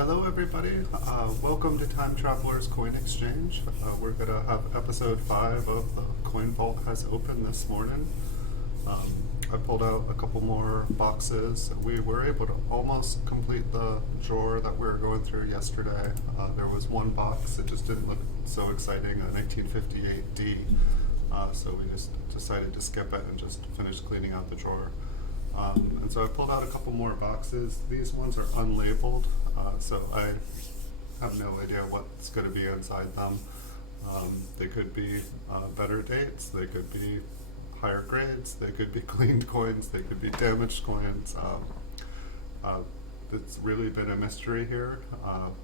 Hello everybody, welcome to Time Traveler's Coin Exchange. We're going to have episode 5 of the Coin Vault has opened this morning. I pulled out a couple more boxes. We were able to almost complete the drawer that we were going through yesterday. There was one box, it just didn't look so exciting, a 1958D, so we just decided to skip it and just finish cleaning out the drawer. And so I pulled out a couple more boxes. These ones are unlabeled, so I have no idea what's going to be inside them. They could be better dates, they could be higher grades, they could be cleaned coins, they could be damaged coins. It's really been a mystery here,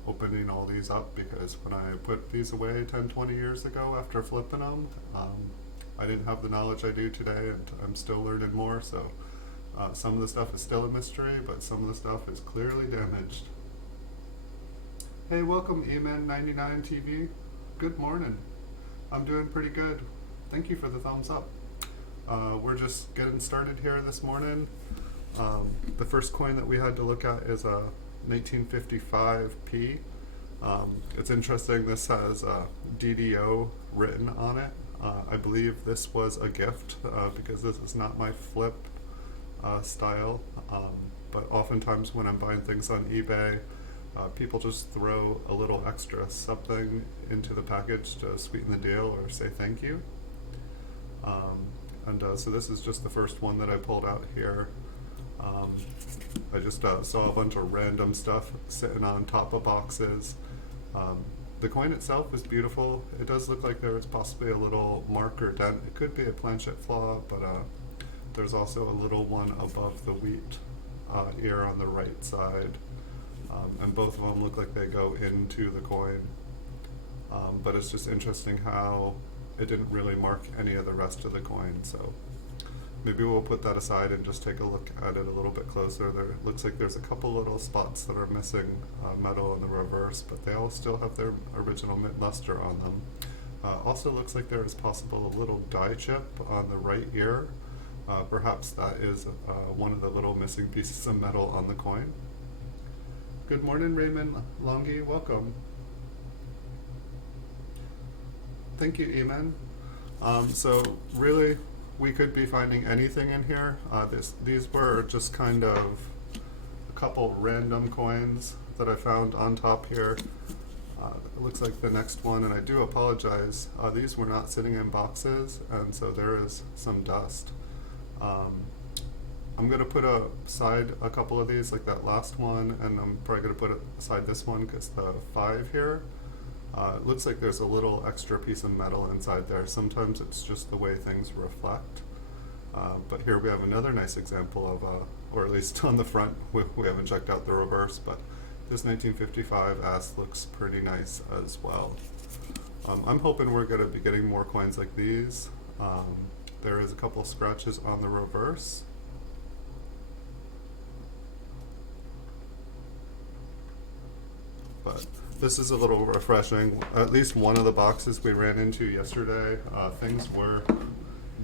opening all these up, because when I put these away 10-20 years ago after flipping them, I didn't have the knowledge I do today, and I'm still learning more. So some of the stuff is still a mystery, but some of the stuff is clearly damaged. Hey, welcome eman99 TV. Good morning. I'm doing pretty good. Thank you for the thumbs up. We're just getting started here this morning. The first coin that we had to look at is a 1955P. It's interesting, this has DDO written on it. I believe this was a gift because this is not my flip style, but oftentimes when I'm buying things on eBay, people just throw a little extra something into the package to sweeten the deal or say thank you. So this is just the first one that I pulled out here. I just saw a bunch of random stuff sitting on top of boxes. The coin itself is beautiful. It does look like there is possibly a little mark or dent. It could be a planchet flaw, but there's also a little one above the wheat ear on the right side, and both of them look like they go into the coin. But it's just interesting how it didn't really mark any of the rest of the coin. So maybe we'll put that aside and just take a look at it a little bit closer. There looks like there's a couple little spots that are missing metal in the reverse, but they all still have their original mint luster on them. Also looks like there is possible a little die chip on the right ear. Perhaps that is one of the little missing pieces of metal on the coin. Good morning, Raymond Longy. Welcome. Thank you, Eamon. So really, we could be finding anything in here. These were just kind of a couple random coins that I found on top here. It looks like the next one, and I do apologize, these were not sitting in boxes, and so there is some dust. I'm going to put aside a couple of these, like that last one, and I'm probably going to put aside this one because the 5 here, it looks like there's a little extra piece of metal inside there. Sometimes it's just the way things reflect. But here we have another nice example of, or at least on the front, we haven't checked out the reverse, but this 1955 S looks pretty nice as well. I'm hoping we're going to be getting more coins like these. There is a couple scratches on the reverse. But this is a little refreshing. At least one of the boxes we ran into yesterday, things were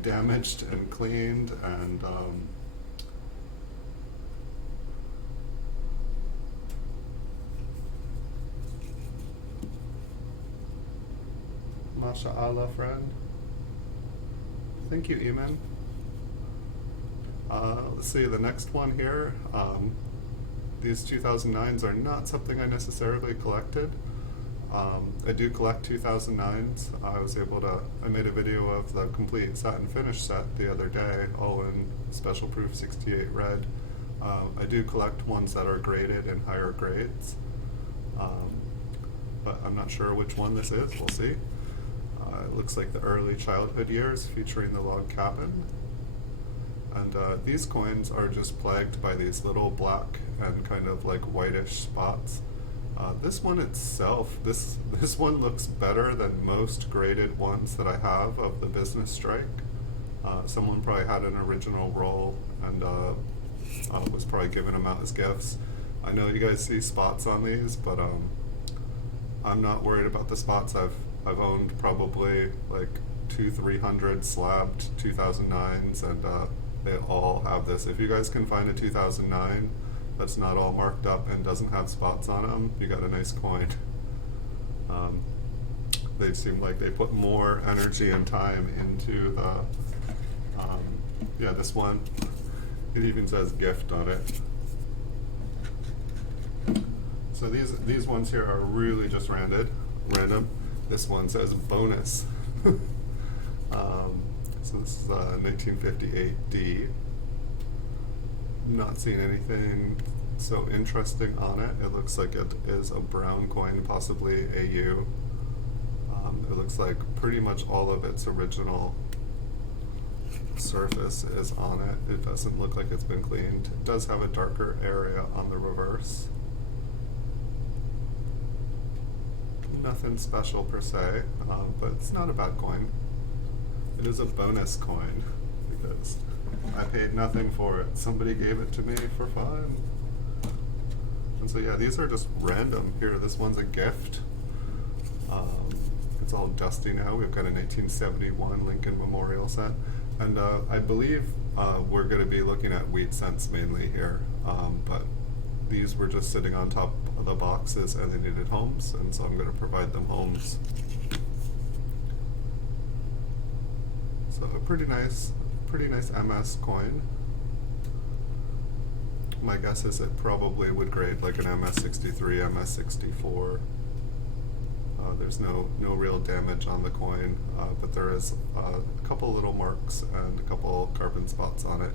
damaged and cleaned, and Mashallah, friend. Thank you, Eamon. Let's see, the next one here. These 2009s are not something I necessarily collected. I do collect 2009s. I made a video of the complete satin finish set the other day, all in special proof 68 red. I do collect ones that are graded in higher grades, but I'm not sure which one this is. We'll see. It looks like the early childhood years featuring the log cabin. And these coins are just plagued by these little black and kind of like whitish spots. This one itself, this one looks better than most graded ones that I have of the business strike. Someone probably had an original roll and was probably giving them out as gifts. I know you guys see spots on these, but I'm not worried about the spots. I've owned probably like 200-300 slabbed 2009s, and they all have this. If you guys can find a 2009 that's not all marked up and doesn't have spots on them, you got a nice coin. They seem like they put more energy and time into the, yeah, this one. It even says gift on it. So these ones here are really just random. This one says bonus. So this is 1958D. Not seeing anything so interesting on it. It looks like it is a brown coin, possibly AU. It looks like pretty much all of its original surface is on it. It doesn't look like it's been cleaned. It does have a darker area on the reverse. Nothing special per se, but it's not a bad coin. It is a bonus coin because I paid nothing for it. Somebody gave it to me for fun. And so yeah, these are just random. Here, this one's a gift. It's all dusty now. We've got a 1971 Lincoln Memorial set. And I believe we're going to be looking at wheat cents mainly here. But these were just sitting on top of the boxes and they needed homes, and so I'm going to provide them homes. So a pretty nice MS coin. My guess is it probably would grade like an MS63, MS64. There's no real damage on the coin, but there is a couple little marks and a couple carbon spots on it.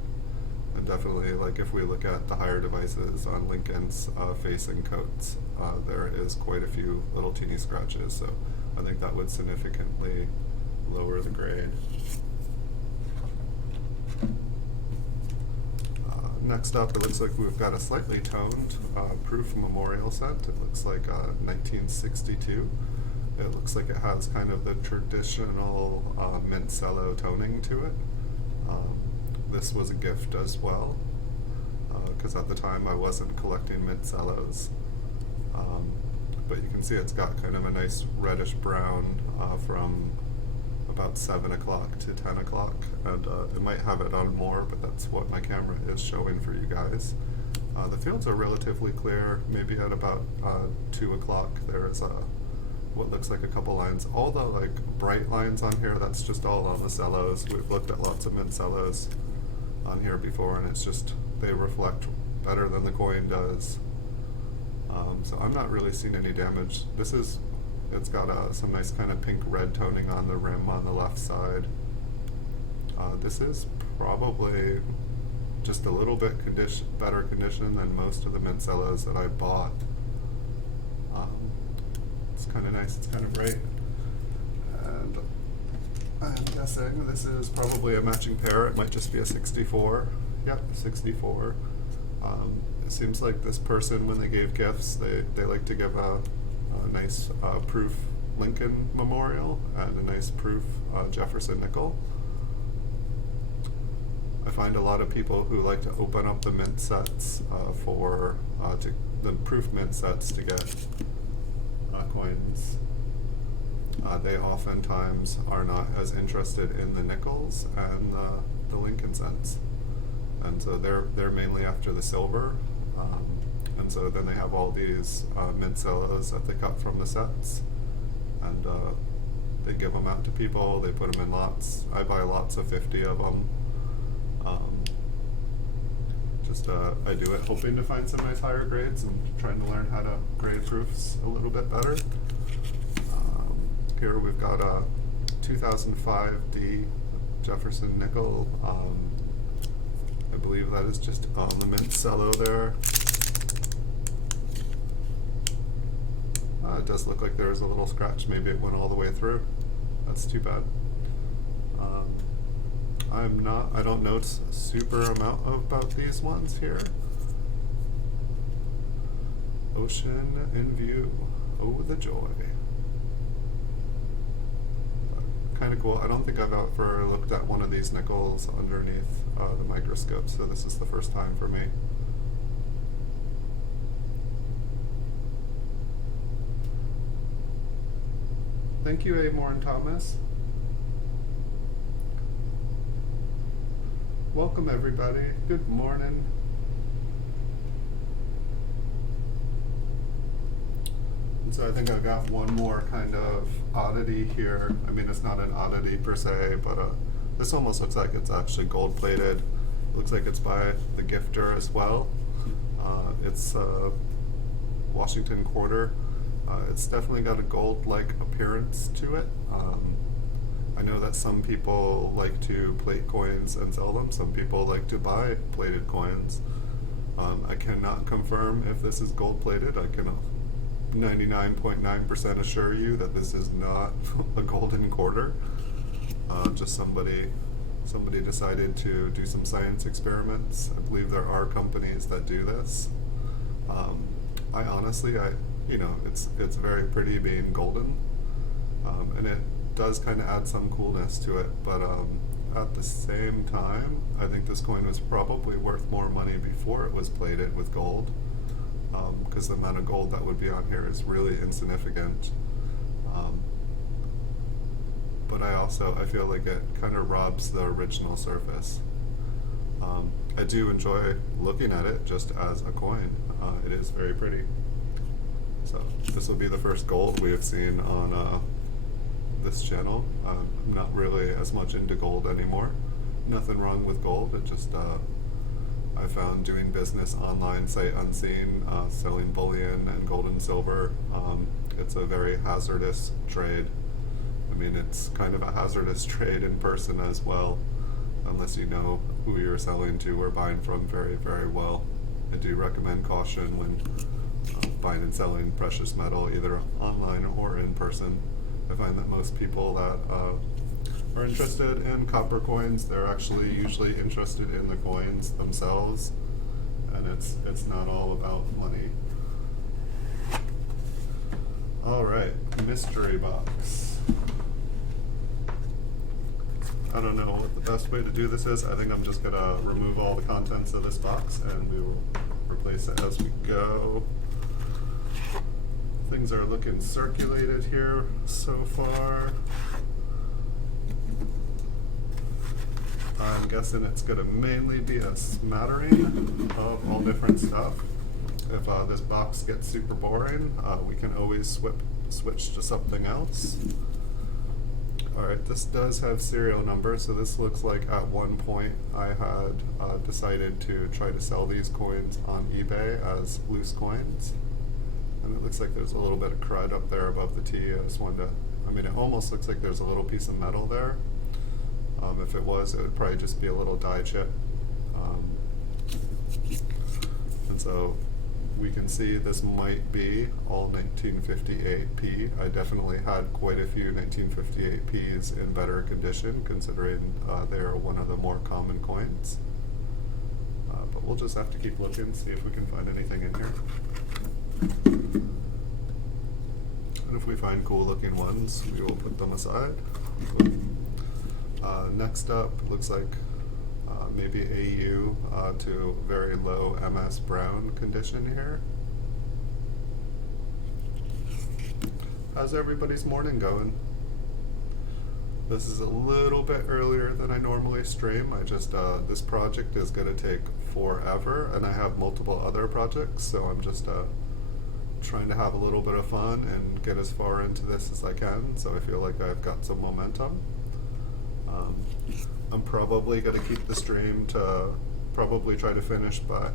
And definitely, like if we look at the higher devices on Lincoln's facing coats, there is quite a few little teeny scratches, so I think that would significantly lower the grade. Next up, it looks like we've got a slightly toned proof memorial set. It looks like 1962. It looks like it has kind of the traditional mint cello toning to it. This was a gift as well, because at the time I wasn't collecting mint cellos. But you can see it's got kind of a nice reddish brown from about 7 o'clock to 10 o'clock, and it might have it on more, but that's what my camera is showing for you guys. The fields are relatively clear. Maybe at about 2 o'clock there is what looks like a couple lines. All the like bright lines on here, that's just all on the cellos. We've looked at lots of mint cellos on here before, and it's just they reflect better than the coin does. So I'm not really seeing any damage. It's got some nice kind of pink red toning on the rim on the left side. This is probably just a little bit better condition than most of the mint cellos that I bought. It's kind of nice, it's kind of bright. And I'm guessing this is probably a matching pair. It might just be a 64. Yep, 64. It seems like this person, when they gave gifts, they like to give a nice proof Lincoln Memorial and a nice proof Jefferson nickel. I find a lot of people who like to open up the mint sets the proof mint sets to get coins. They oftentimes are not as interested in the nickels and the Lincoln cents, and so they're mainly after the silver. And so then they have all these mint cellos that they cut from the sets, and they give them out to people. They put them in lots. I buy lots of 50 of them. I do it hoping to find some nice higher grades and trying to learn how to grade proofs a little bit better. Here we've got a 2005D Jefferson nickel. I believe that is just on the mint cello there. It does look like there's a little scratch. Maybe it went all the way through. That's too bad. I don't know a super amount about these ones here. Ocean in view. Oh, the joy. Kind of cool. I don't think I've ever looked at one of these nickels underneath the microscope, so this is the first time for me. Thank you, Amor and Thomas. Welcome, everybody. Good morning. And so I think I've got one more kind of oddity here. I mean, it's not an oddity per se, but this almost looks like it's actually gold plated. Looks like it's by the gifter as well. It's Washington quarter. It's definitely got a gold-like appearance to it. I know that some people like to plate coins and sell them. Some people like to buy plated coins. I cannot confirm if this is gold plated. I can 99.9% assure you that this is not a golden quarter. Just somebody decided to do some science experiments. I believe there are companies that do this. I honestly, it's very pretty being golden, and it does kind of add some coolness to it. But at the same time, I think this coin was probably worth more money before it was plated with gold, because the amount of gold that would be on here is really insignificant. But I feel like it kind of robs the original surface. I do enjoy looking at it just as a coin. It is very pretty. So this will be the first gold we have seen on this channel. I'm not really as much into gold anymore. Nothing wrong with gold. It just I found doing business online, sight unseen, selling bullion and gold and silver. It's a very hazardous trade. I mean, it's kind of a hazardous trade in person as well, unless you know who you're selling to or buying from very, very well. I do recommend caution when buying and selling precious metal, either online or in person. I find that most people that are interested in copper coins, they're actually usually interested in the coins themselves, and it's not all about money. All right, mystery box. I don't know what the best way to do this is. I think I'm just gonna remove all the contents of this box and we will replace it as we go. Things are looking circulated here so far. I'm guessing it's gonna mainly be a smattering of all different stuff. If this box gets super boring, we can always switch to something else. Alright, this does have serial numbers, so this looks like at one point I had decided to try to sell these coins on eBay as loose coins. And it looks like there's a little bit of crud up there above the T. I just wanted to, I mean, it almost looks like there's a little piece of metal there. If it was, it would probably just be a little die chip. And so we can see this might be all 1958p. I definitely had quite a few 1958ps in better condition, considering they're one of the more common coins. But we'll just have to keep looking, see if we can find anything in here. And if we find cool looking ones, we will put them aside. Next up, looks like maybe AU to very low MS brown condition here. How's everybody's morning going? This is a little bit earlier than I normally stream. I just, this project is gonna take forever and I have multiple other projects, so I'm just trying to have a little bit of fun and get as far into this as I can, so I feel like I've got some momentum. I'm probably going to keep the stream to probably try to finish by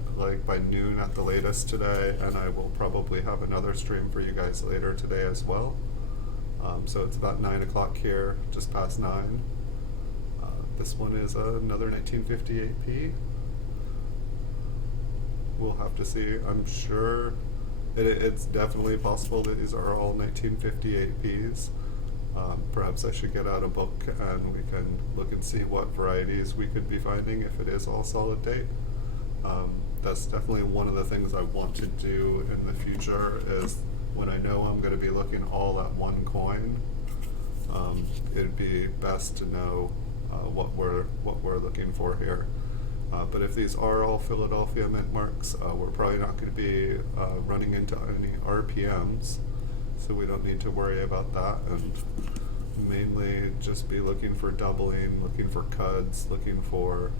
noon at the latest today, and I will probably have another stream for you guys later today as well. So it's about 9 o'clock here, just past 9. This one is another 1958p. We'll have to see. I'm sure it's definitely possible that these are all 1958ps. Perhaps I should get out a book and we can look and see what varieties we could be finding if it is all solid date. That's definitely one of the things I want to do in the future, is when I know I'm going to be looking all at one coin, it'd be best to know what we're looking for here. But if these are all Philadelphia mint marks, we're probably not going to be running into any RPMs, so we don't need to worry about that, and mainly just be looking for doubling, looking for cuds, looking for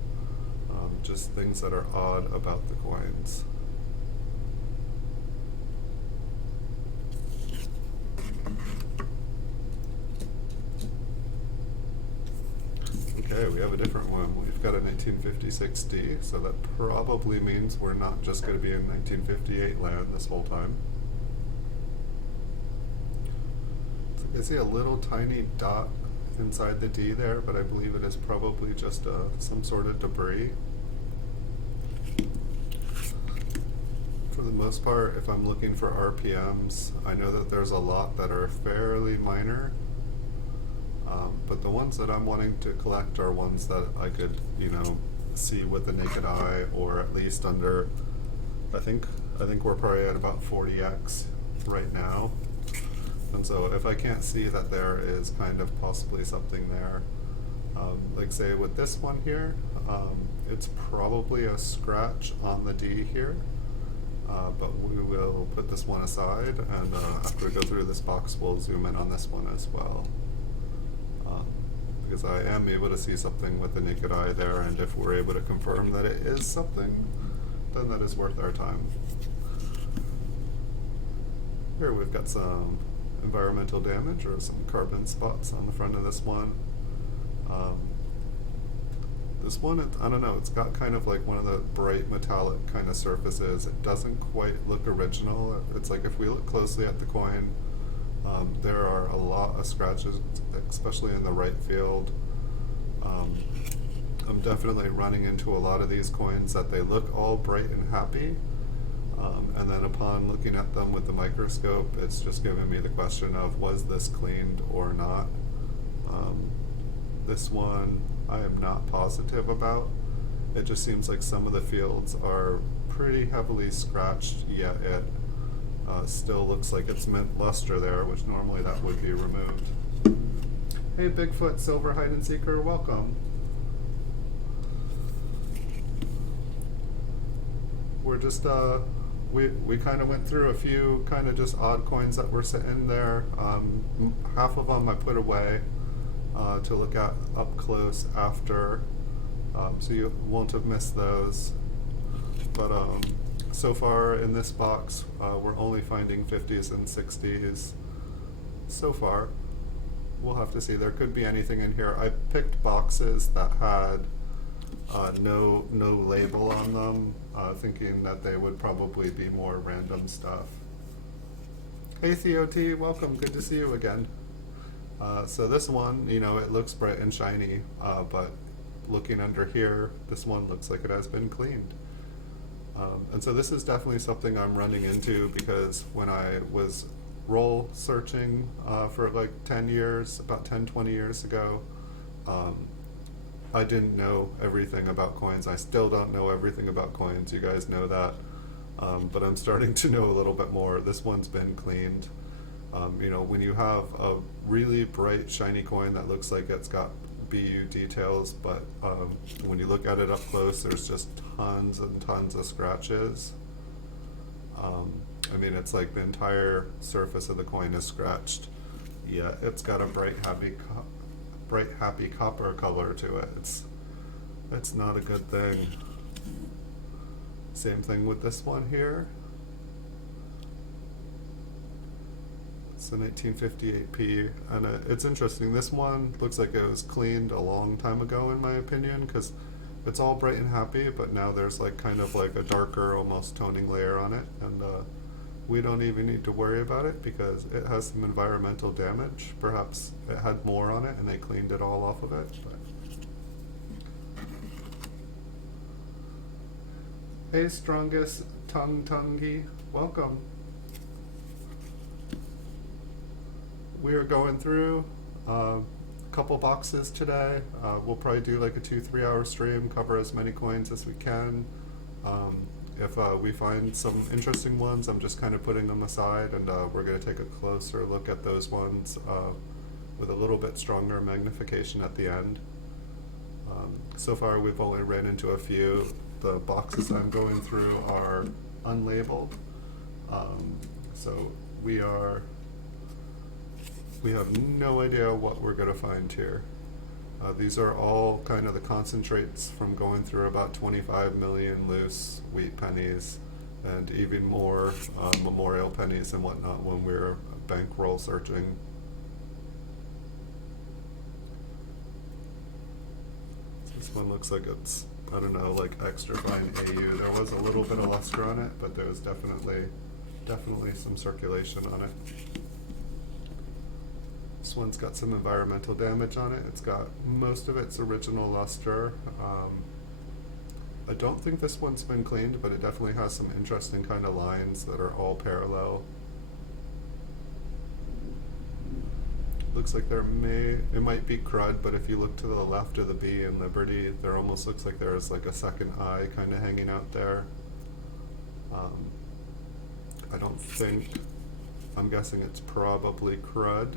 just things that are odd about the coins. Okay, we have a different one. We've got a 1956D, so that probably means we're not just going to be in 1958 land this whole time. I see a little tiny dot inside the D there, but I believe it is probably just some sort of debris. For the most part, if I'm looking for RPMs, I know that there's a lot that are fairly minor, but the ones that I'm wanting to collect are ones that I could, see with the naked eye, or at least under, I think we're probably at about 40x right now. And so if I can't see that there is kind of possibly something there, like say with this one here, it's probably a scratch on the D here, but we will put this one aside, and after we go through this box, we'll zoom in on this one as well. Because I am able to see something with the naked eye there, and if we're able to confirm that it is something, then that is worth our time. Here we've got some environmental damage, or some carbon spots on the front of this one. This one, I don't know, it's got kind of like one of the bright metallic kind of surfaces. It doesn't quite look original. It's like if we look closely at the coin, there are a lot of scratches, especially in the right field. I'm definitely running into a lot of these coins that they look all bright and happy, and then upon looking at them with the microscope, it's just giving me the question of, was this cleaned or not? This one I am not positive about. It just seems like some of the fields are pretty heavily scratched, yet it still looks like it's mint luster there, which normally that would be removed. Hey Bigfoot Silver Hide and Seeker, welcome. We're just, we kind of went through a few kind of just odd coins that were sitting there. Half of them I put away to look at up close after, so you won't have missed those. But so far in this box, we're only finding 50s and 60s so far. We'll have to see. There could be anything in here. I picked boxes that had no label on them, thinking that they would probably be more random stuff. Hey COT, welcome. Good to see you again. So this one, it looks bright and shiny, but looking under here, this one looks like it has been cleaned. And so this is definitely something I'm running into, because when I was roll searching for like 10 years, about 10-20 years ago, I didn't know everything about coins. I still don't know everything about coins, you guys know that, but I'm starting to know a little bit more. This one's been cleaned. When you have a really bright shiny coin that looks like it's got BU details, but when you look at it up close, there's just tons and tons of scratches. It's like the entire surface of the coin is scratched. Yeah, it's got a bright happy copper color to it. It's not a good thing. Same thing with this one here. It's a 1958p, and it's interesting. This one looks like it was cleaned a long time ago, in my opinion, because it's all bright and happy, but now there's like kind of like a darker, almost toning layer on it, and we don't even need to worry about it because it has some environmental damage. Perhaps it had more on it and they cleaned it all off of it. But hey, strongest tongue-tonguey, welcome. We're going through a couple boxes today. We'll probably do like a 2-3 hour stream, cover as many coins as we can. If we find some interesting ones, I'm just kind of putting them aside, and we're going to take a closer look at those ones with a little bit stronger magnification at the end. So far we've only ran into a few. The boxes I'm going through are unlabeled, so we have no idea what we're going to find here. These are all kind of the concentrates from going through about 25 million loose wheat pennies, and even more memorial pennies and whatnot when we're bankroll searching. This one looks like it's, I don't know, like extra fine AU. There was a little bit of luster on it, but there was definitely some circulation on it. This one's got some environmental damage on it. It's got most of its original luster. I don't think this one's been cleaned, but it definitely has some interesting kind of lines that are all parallel. Looks like it might be crud, but if you look to the left of the B in Liberty, there almost looks like there's like a second eye kind of hanging out there. I don't think, I'm guessing it's probably crud,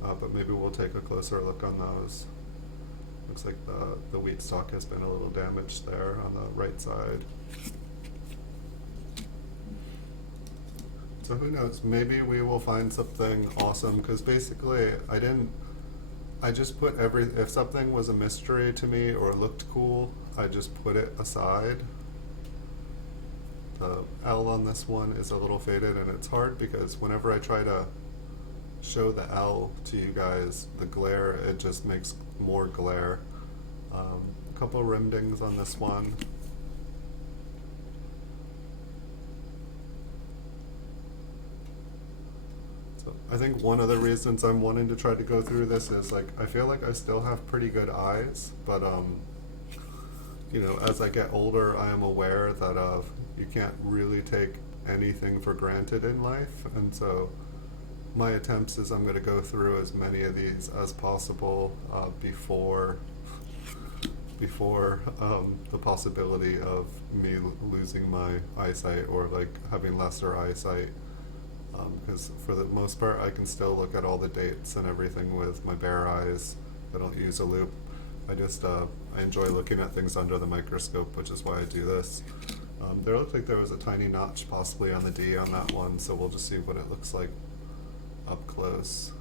but maybe we'll take a closer look on those. Looks like the wheat stalk has been a little damaged there on the right side. So who knows, maybe we will find something awesome, because basically I just put if something was a mystery to me or looked cool, I just put it aside. The L on this one is a little faded, and it's hard because whenever I try to show the L to you guys, the glare, it just makes more glare. A couple rim dings on this one. So I think one of the reasons I'm wanting to try to go through this is like I feel like I still have pretty good eyes, but you know, as I get older, I am aware that you can't really take anything for granted in life, and so my attempts is I'm going to go through as many of these as possible before the possibility of me losing my eyesight or like having lesser eyesight, because for the most part I can still look at all the dates and everything with my bare eyes. I don't use a loupe. I just I enjoy looking at things under the microscope, which is why I do this. There looked like there was a tiny notch possibly on the D on that one, so we'll just see what it looks like up close.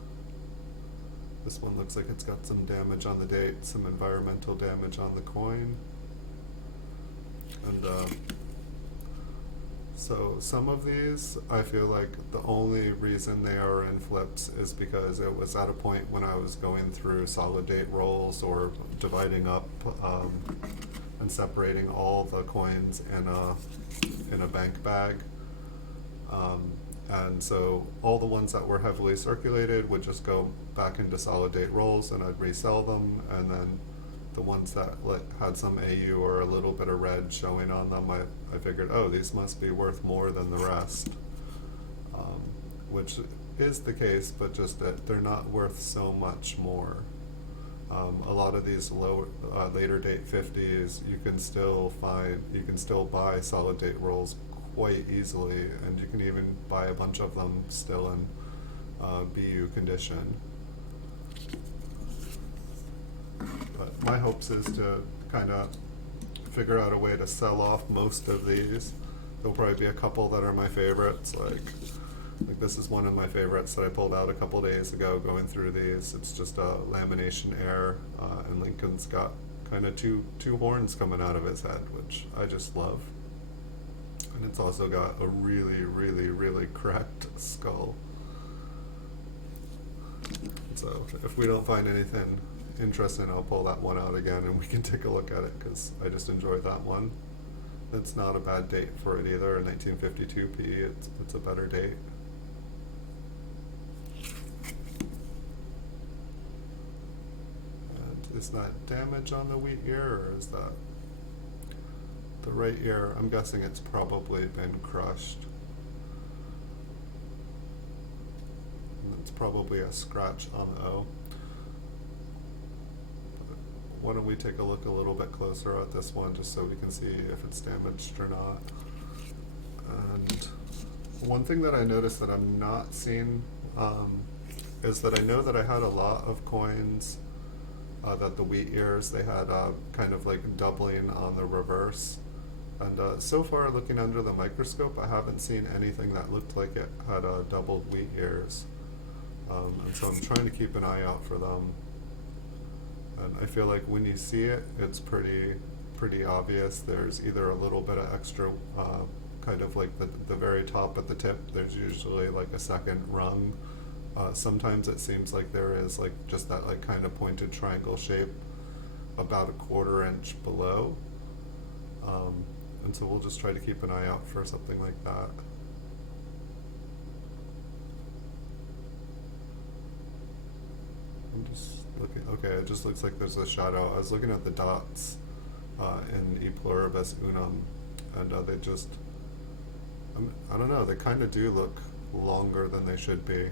This one looks like it's got some damage on the date, some environmental damage on the coin. And so some of these, I feel like the only reason they are in flips is because it was at a point when I was going through solid date rolls or dividing up and separating all the coins in a bank bag. And so all the ones that were heavily circulated would just go back into solid date rolls, and I'd resell them, and then the ones that had some AU or a little bit of red showing on them, I figured, oh, these must be worth more than the rest, which is the case, but just that they're not worth so much more. A lot of these later date 50s, you can still buy solid date rolls quite easily, and you can even buy a bunch of them still in BU condition. But my hopes is to kind of figure out a way to sell off most of these. There'll probably be a couple that are my favorites, like this is one of my favorites that I pulled out a couple days ago going through these. It's just a lamination air, and Lincoln's got kind of two horns coming out of his head, which I just love. And it's also got a really, really, really cracked skull. So if we don't find anything interesting, I'll pull that one out again and we can take a look at it, because I just enjoyed that one. It's not a bad date for it either, 1952 P, it's a better date. And is that damage on the wheat ear, or is that the right ear? I'm guessing it's probably been crushed. And it's probably a scratch on the O. But why don't we take a look a little bit closer at this one, just so we can see if it's damaged or not. And one thing that I noticed that I'm not seeing is that I know that I had a lot of coins that the wheat ears, they had kind of like doubling on the reverse. And so far, looking under the microscope, I haven't seen anything that looked like it had doubled wheat ears. And so I'm trying to keep an eye out for them. And I feel like when you see it, it's pretty obvious. There's either a little bit of extra, kind of like the very top at the tip, there's usually like a second rung. Sometimes it seems like there is like just that like kind of pointed triangle shape about a 1/4 inch below. And so we'll just try to keep an eye out for something like that. I'm just looking, okay, it just looks like there's a shadow. I was looking at the dots in E pluribus unum, and they just, I don't know, they kind of do look longer than they should be.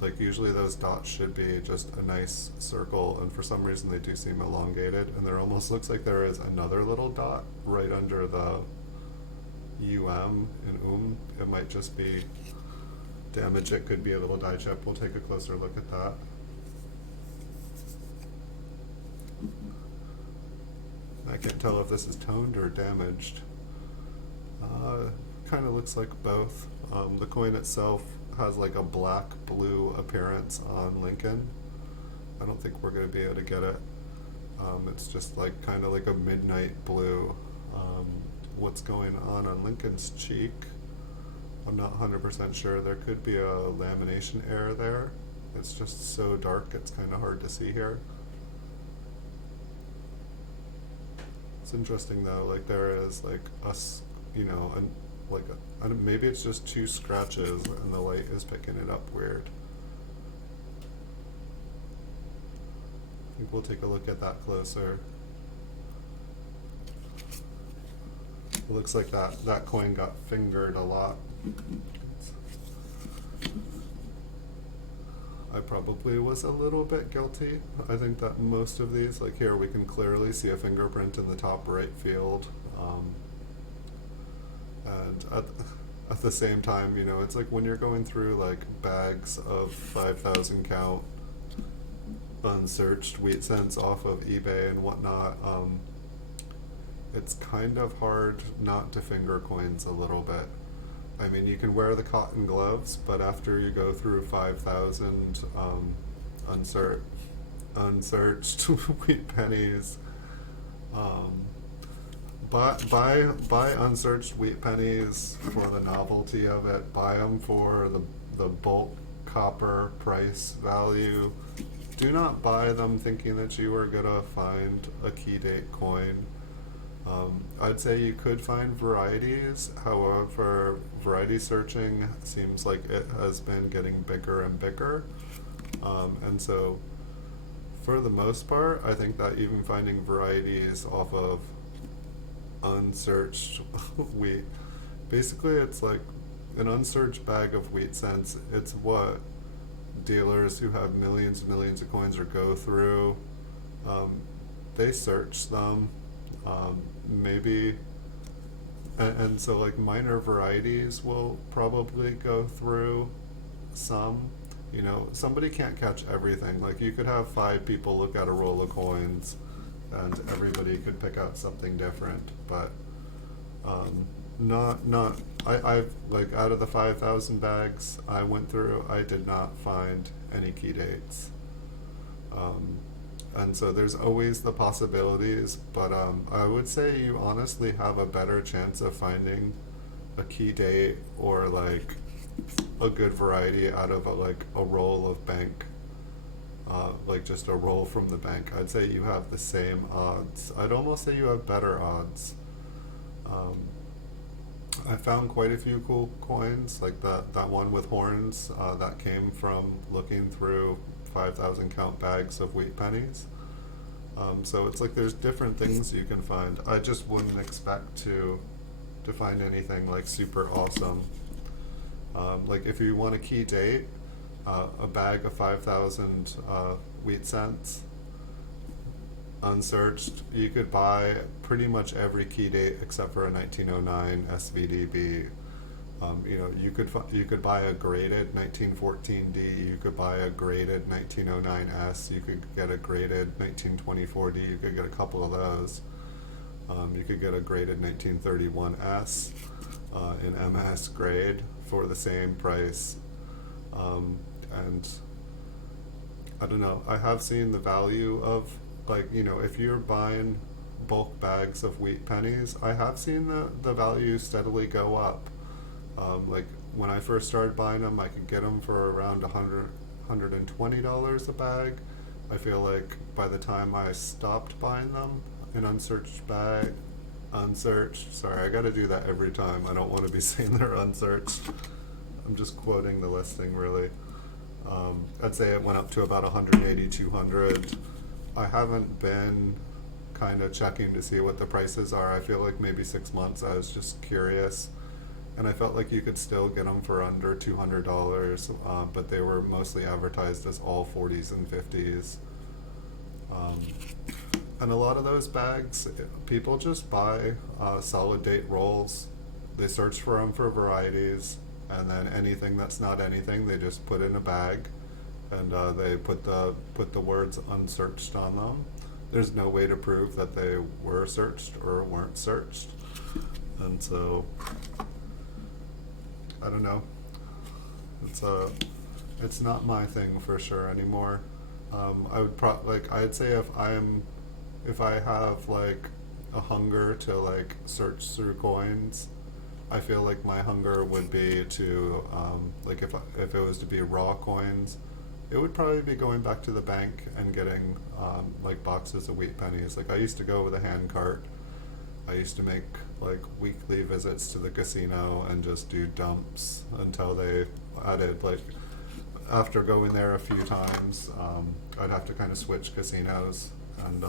Like usually those dots should be just a nice circle, and for some reason they do seem elongated, and there almost looks like there is another little dot right under the in It might just be damage. It could be a little die chip. We'll take a closer look at that. I can't tell if this is toned or damaged. Kind of looks like both. The coin itself has like a black-blue appearance on Lincoln. I don't think we're going to be able to get it. It's just like kind of like a midnight blue. What's going on Lincoln's cheek, I'm not 100% sure. There could be a lamination error there. It's just so dark, it's kind of hard to see here. It's interesting though, like there is like us, you know, and like maybe it's just 2 scratches and the light is picking it up weird. I think we'll take a look at that closer. It looks like that coin got fingered a lot. I probably was a little bit guilty. I think that most of these, like here, we can clearly see a fingerprint in the top right field. And at the same time, you know, it's like when you're going through like bags of 5,000 count unsearched wheat cents off of eBay and whatnot, it's kind of hard not to finger coins a little bit. I mean, you can wear the cotton gloves, but after you go through 5,000 unsearched wheat pennies, buy unsearched wheat pennies for the novelty of it. Buy them for the bulk copper price value. Do not buy them thinking that you are gonna find a key date coin. I'd say you could find varieties, however, variety searching seems like it has been getting bigger and bigger. And so, for the most part, I think that even finding varieties off of unsearched wheat, basically it's like an unsearched bag of wheat cents. It's what dealers who have millions and millions of coins or go through. They search them. Maybe, and so like minor varieties will probably go through some. You know, somebody can't catch everything. Like you could have 5 people look at a roll of coins and everybody could pick out something different, but I've like out of the 5,000 bags I went through, I did not find any key dates. And so there's always the possibilities, but I would say you honestly have a better chance of finding a key date or like a good variety out of a roll of bank, like just a roll from the bank. I'd say you have the same odds. I'd almost say you have better odds. I found quite a few cool coins, like that one with horns, that came from looking through 5,000 count bags of wheat pennies. So it's like there's different things you can find. I just wouldn't expect to find anything like super awesome. Like if you want a key date, a bag of 5,000 wheat cents unsearched, you could buy pretty much every key date except for a 1909 SVDB. You know, you could buy a graded 1914D, you could buy a graded 1909S, you could get a graded 1924D, you could get a couple of those. You could get a graded 1931S in MS grade for the same price. And I don't know, I have seen the value of, like, you know, if you're buying bulk bags of wheat pennies, I have seen the value steadily go up. Like when I first started buying them, I could get them for around $120 a bag, I feel like by the time I stopped buying them, an unsearched bag, unsearched, sorry, I gotta do that every time. I don't want to be saying they're unsearched. I'm just quoting the listing really. I'd say it went up to about 180, 200. I haven't been kind of checking to see what the prices are. I feel like maybe 6 months I was just curious, and I felt like you could still get them for under $200, but they were mostly advertised as all 40s and 50s. Um, and a lot of those bags, people just buy solid date rolls. They search for them for varieties, and then anything that's not anything, they just put in a bag, and they put the words unsearched on them. There's no way to prove that they were searched or weren't searched, and so I don't know. It's not my thing for sure anymore. I would I'd say if I have like a hunger to like search through coins, I feel like my hunger would be to like if it was to be raw coins, it would probably be going back to the bank and getting like boxes of wheat pennies. Like I used to go with a hand cart. I used to make like weekly visits to the casino and just do dumps until they added like, after going there a few times, I'd have to kind of switch casinos, and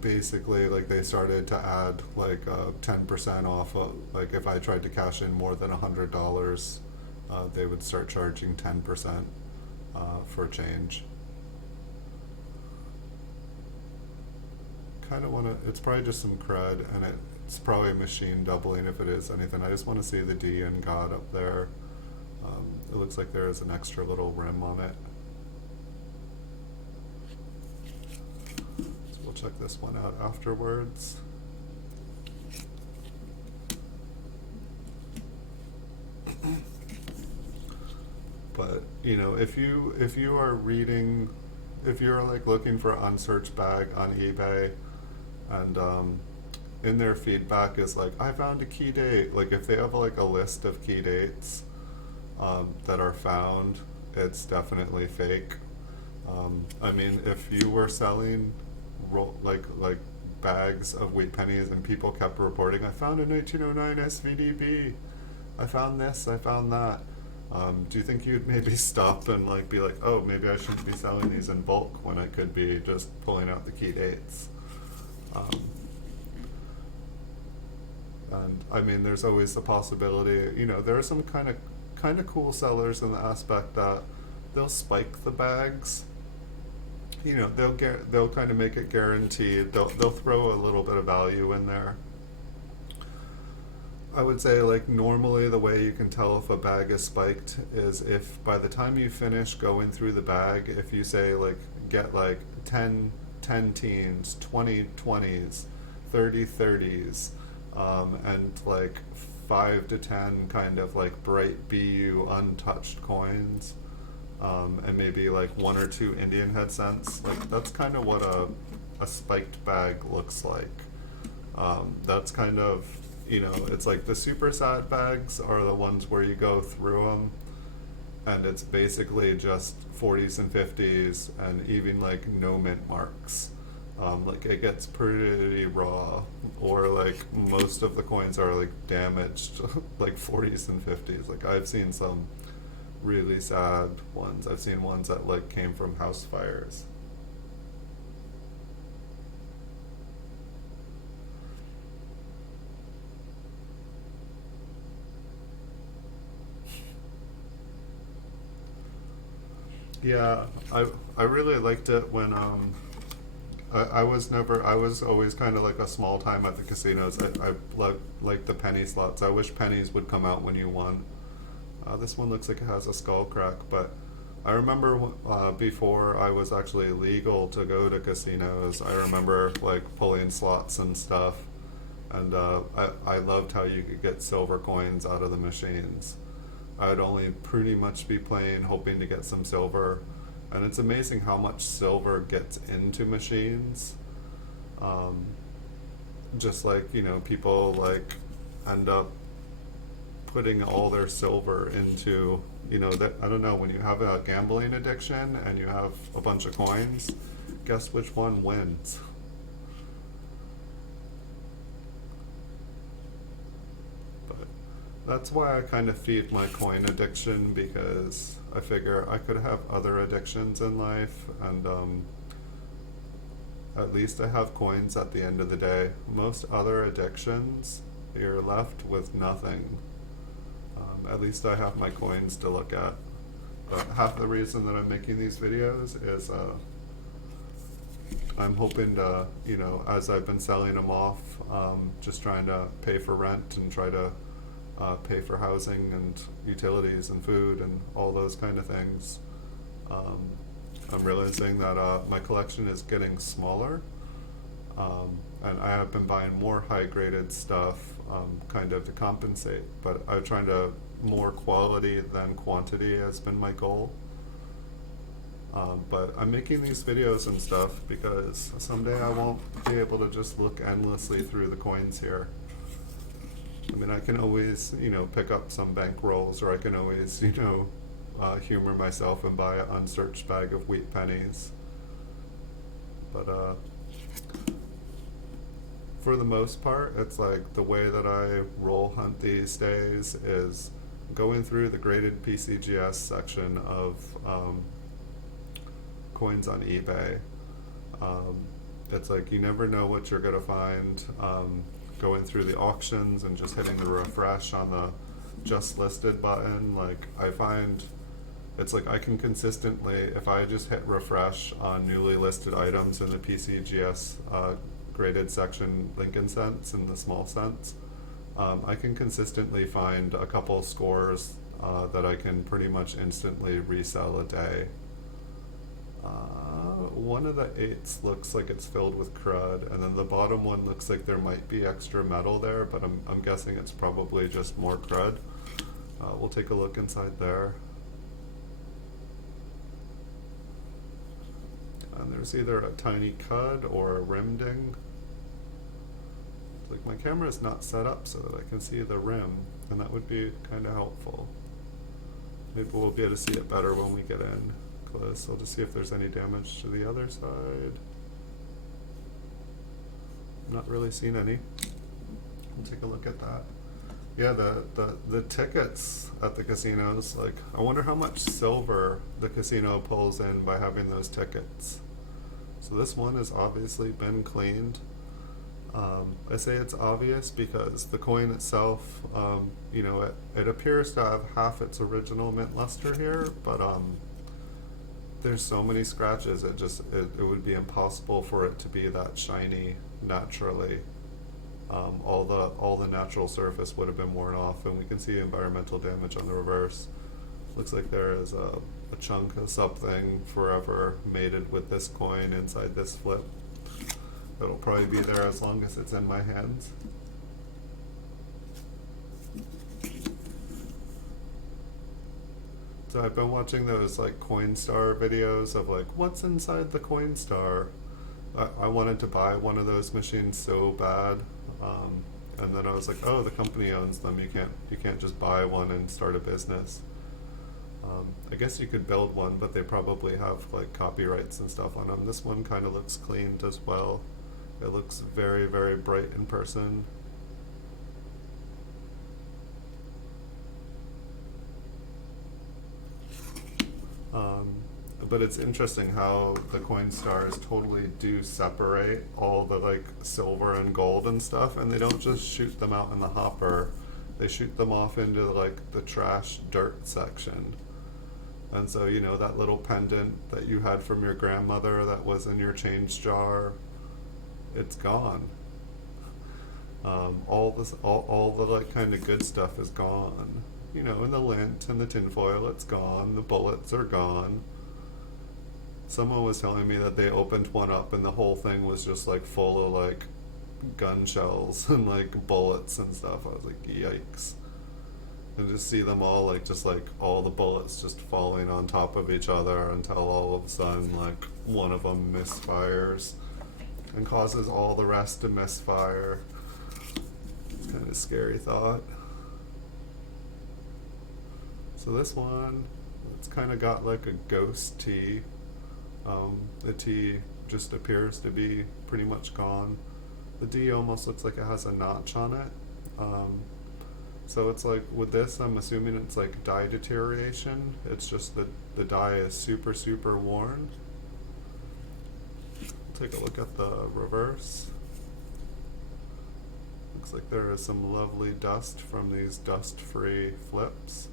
basically like they started to add like 10% off of, like if I tried to cash in more than $100, they would start charging 10% for change. Kind of want to, it's probably just some crud, and it's probably a machine doubling if it is anything. I just want to see the D and God up there. It looks like there is an extra little rim on it. So we'll check this one out afterwards. But you know, if you are reading, if you're like looking for an unsearched bag on eBay, and in their feedback is like, I found a key date, like if they have like a list of key dates that are found, it's definitely fake. I mean, if you were selling like bags of wheat pennies and people kept reporting, I found a 1909 SVDB, I found this, I found that, do you think you'd maybe stop and like be like, oh, maybe I shouldn't be selling these in bulk when I could be just pulling out the key dates? And I mean, there's always the possibility, you know, there are some kind of cool sellers in the aspect that they'll spike the bags. You know, they'll kind of make it guaranteed. They'll throw a little bit of value in there. I would say like normally the way you can tell if a bag is spiked is if by the time you finish going through the bag, if you say like get like 10 teens, 20 20s, 30 30s, and like 5 to 10 kind of like bright BU untouched coins, and maybe like 1 or 2 Indian head cents. Like that's kind of what a spiked bag looks like. That's kind of, you know, it's like the super sad bags are the ones where you go through them and it's basically just 40s and 50s and even like no mint marks. Like it gets pretty raw, or like most of the coins are like damaged, like 40s and 50s. Like I've seen some really sad ones. I've seen ones that like came from house fires. Yeah, I really liked it when I was always kind of like a small time at the casinos. I like the penny slots. I wish pennies would come out when you won. This one looks like it has a skull crack, but I remember before I was actually legal to go to casinos, I remember like pulling slots and stuff, and I loved how you could get silver coins out of the machines. I would only pretty much be playing hoping to get some silver, and it's amazing how much silver gets into machines. Um, just like, you know, people like end up putting all their silver into, you know, that, I don't know, when you have a gambling addiction and you have a bunch of coins, guess which one wins? But that's why I kind of feed my coin addiction, because I figure I could have other addictions in life, and at least I have coins at the end of the day. Most other addictions, you're left with nothing. At least I have my coins to look at. But half the reason that I'm making these videos is I'm hoping to, you know, as I've been selling them off, just trying to pay for rent and try to pay for housing and utilities and food and all those kind of things. I'm realizing that my collection is getting smaller, and I have been buying more high-graded stuff, kind of to compensate, but I'm trying to more quality than quantity has been my goal. But I'm making these videos and stuff because someday I won't be able to just look endlessly through the coins here. I mean, I can always, you know, pick up some bank rolls, or I can always, you know, humor myself and buy an unsearched bag of wheat pennies. But for the most part, it's like the way that I roll hunt these days is going through the graded PCGS section of coins on eBay. It's like you never know what you're gonna find. Going through the auctions and just hitting the refresh on the just listed button, like I find it's like I can consistently, if I just hit refresh on newly listed items in the PCGS graded section Lincoln cents and the small cents, I can consistently find a couple scores that I can pretty much instantly resell a day. One of the 8s looks like it's filled with crud, and then the bottom one looks like there might be extra metal there, but I'm guessing it's probably just more crud. We'll take a look inside there. And there's either a tiny cud or a rim ding. It's like my camera is not set up so that I can see the rim, and that would be kind of helpful. Maybe we'll be able to see it better when we get in close. I'll just see if there's any damage to the other side. I'm not really seeing any. We'll take a look at that. Yeah, the tickets at the casinos, like, I wonder how much silver the casino pulls in by having those tickets. So this one has obviously been cleaned. I say it's obvious because the coin itself, you know, it appears to have half its original mint luster here, but there's so many scratches, it would be impossible for it to be that shiny naturally. All the natural surface would have been worn off, and we can see environmental damage on the reverse. Looks like there is a chunk of something forever mated with this coin inside this flip. That'll probably be there as long as it's in my hands. So I've been watching those like Coinstar videos of like, what's inside the Coinstar? I wanted to buy one of those machines so bad, and then I was like, oh, the company owns them. You can't just buy one and start a business. I guess you could build one, but they probably have like copyrights and stuff on them. This one kind of looks cleaned as well. It looks very, very bright in person. But it's interesting how the Coinstars totally do separate all the like silver and gold and stuff, and they don't just shoot them out in the hopper. They shoot them off into like the trash dirt section. And so, you know, that little pendant that you had from your grandmother that was in your change jar, it's gone. All the like kind of good stuff is gone. You know, and the lint and the tinfoil, it's gone. The bullets are gone. Someone was telling me that they opened one up and the whole thing was just like full of like gun shells and like bullets and stuff. I was like, yikes. And just see them all like, just like all the bullets just falling on top of each other until all of a sudden like one of them misfires and causes all the rest to misfire. It's kind of a scary thought. So this one, it's kind of got like a ghost T. The T just appears to be pretty much gone. The D almost looks like it has a notch on it. So it's like with this, I'm assuming it's like dye deterioration. It's just that the dye is super, super worn. Take a look at the reverse. Looks like there is some lovely dust from these dust-free flips.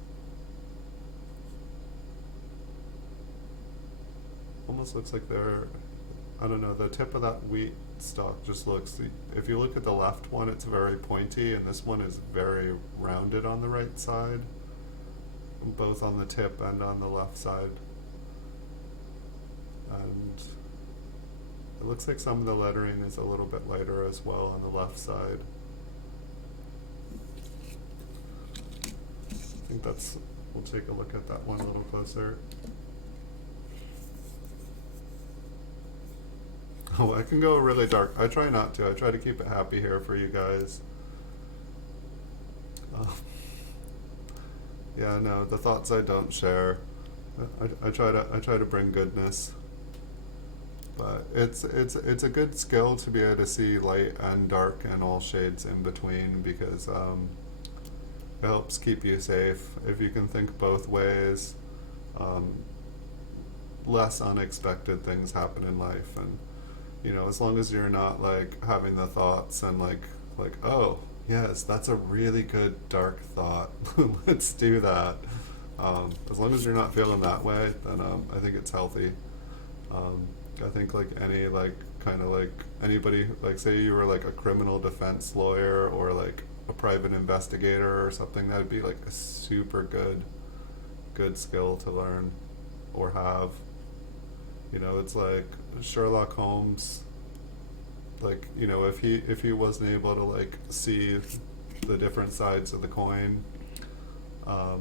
Almost looks like they're, I don't know, the tip of that wheat stalk just looks, if you look at the left one, it's very pointy, and this one is very rounded on the right side, both on the tip and on the left side. And it looks like some of the lettering is a little bit lighter as well on the left side. I think that's, we'll take a look at that one a little closer. Oh, I can go really dark. I try not to. I try to keep it happy here for you guys. Yeah, no, the thoughts I don't share. I try to bring goodness. But it's a good skill to be able to see light and dark and all shades in between, because it helps keep you safe. If you can think both ways, less unexpected things happen in life. And you know, as long as you're not like having the thoughts and like oh yes, that's a really good dark thought, let's do that. As long as you're not feeling that way, then I think it's healthy. I think like any like kind of like anybody, like say you were like a criminal defense lawyer or like a private investigator or something, that'd be like a super good skill to learn or have. You know, it's like Sherlock Holmes, like, you know, if he wasn't able to like see the different sides of the coin, I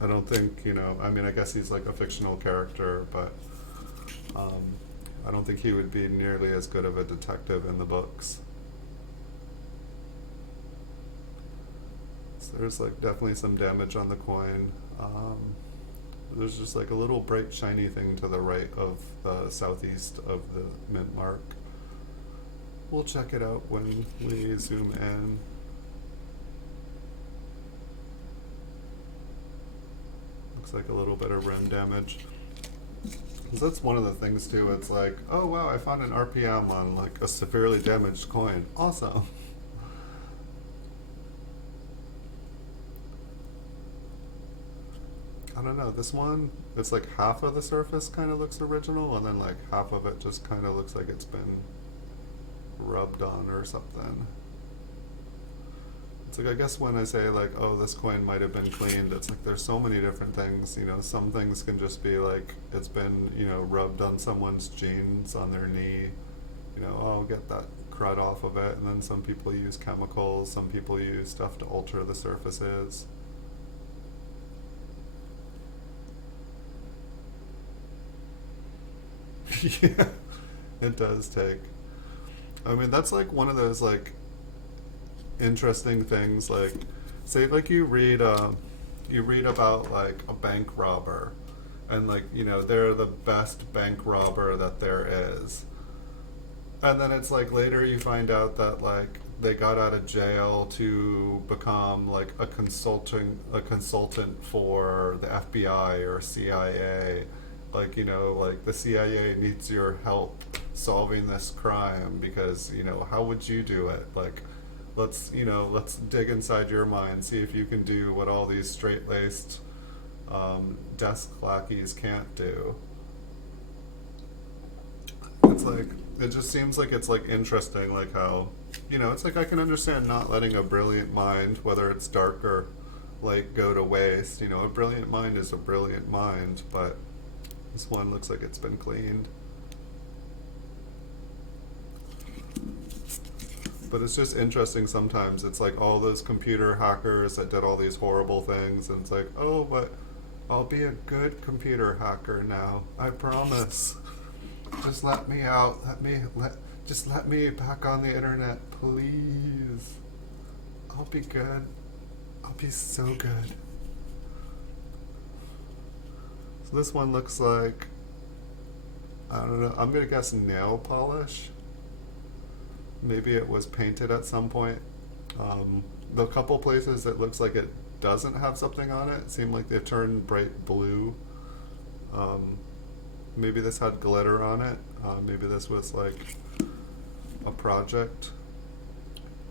don't think, you know, I mean, I guess he's like a fictional character, but I don't think he would be nearly as good of a detective in the books. So there's like definitely some damage on the coin. There's just like a little bright shiny thing to the right of the southeast of the mint mark. We'll check it out when we zoom in. Looks like a little bit of rim damage. 'Cause that's one of the things too, it's like, oh wow, I found an RPM on like a severely damaged coin. Awesome. I don't know, this one, it's like half of the surface kind of looks original, and then like half of it just kind of looks like it's been rubbed on or something. It's like, I guess when I say like, oh, this coin might have been cleaned, it's like there's so many different things, you know, some things can just be like, it's been, you know, rubbed on someone's jeans, on their knee, you know, oh, I'll get that crud off of it, and then some people use chemicals, some people use stuff to alter the surfaces. Yeah, it does take. I mean, that's like one of those like interesting things. Like, say, like you read about like a bank robber, and like, you know, they're the best bank robber that there is, and then it's like later you find out that like they got out of jail to become like a consultant for the FBI or CIA. Like, you know, like the CIA needs your help solving this crime because, you know, how would you do it? Like, let's dig inside your mind, see if you can do what all these straight-laced desk lackeys can't do. It's like, it just seems like it's like interesting, like how, you know, it's like I can understand not letting a brilliant mind, whether it's dark or light, go to waste. You know, a brilliant mind is a brilliant mind, but this one looks like it's been cleaned. But it's just interesting sometimes. It's like all those computer hackers that did all these horrible things, and it's like, oh, but I'll be a good computer hacker now. I promise. Just let me out. Just let me back on the internet, please. I'll be good. I'll be so good. So this one looks like, I don't know, I'm gonna guess nail polish. Maybe it was painted at some point. The couple places it looks like it doesn't have something on it seem like they've turned bright blue. Um, Maybe this had glitter on it. Maybe this was like a project.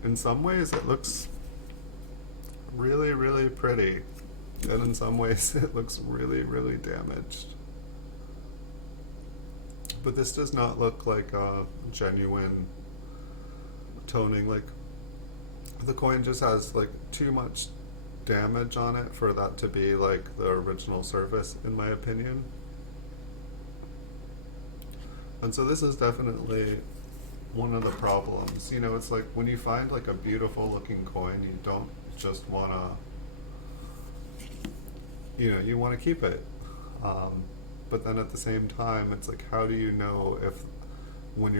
In some ways it looks really, really pretty. And in some ways it looks really, really damaged. But this does not look like a genuine toning. Like, the coin just has like too much damage on it for that to be like the original surface, in my opinion. And so this is definitely one of the problems. You know, it's like when you find like a beautiful looking coin, you don't just want to, you know, you want to keep it. But then at the same time, it's like, how do you know if when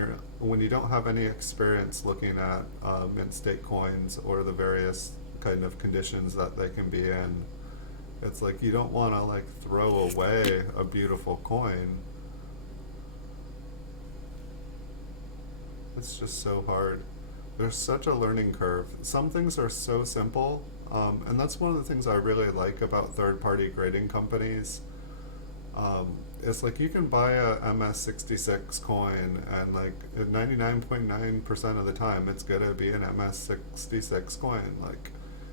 you don't have any experience looking at mint state coins or the various kind of conditions that they can be in, it's like you don't want to like throw away a beautiful coin. It's just so hard. There's such a learning curve. Some things are so simple, and that's one of the things I really like about third-party grading companies. It's like you can buy a MS66 coin, and like 99.9% of the time, it's gonna be an MS66 coin. Like,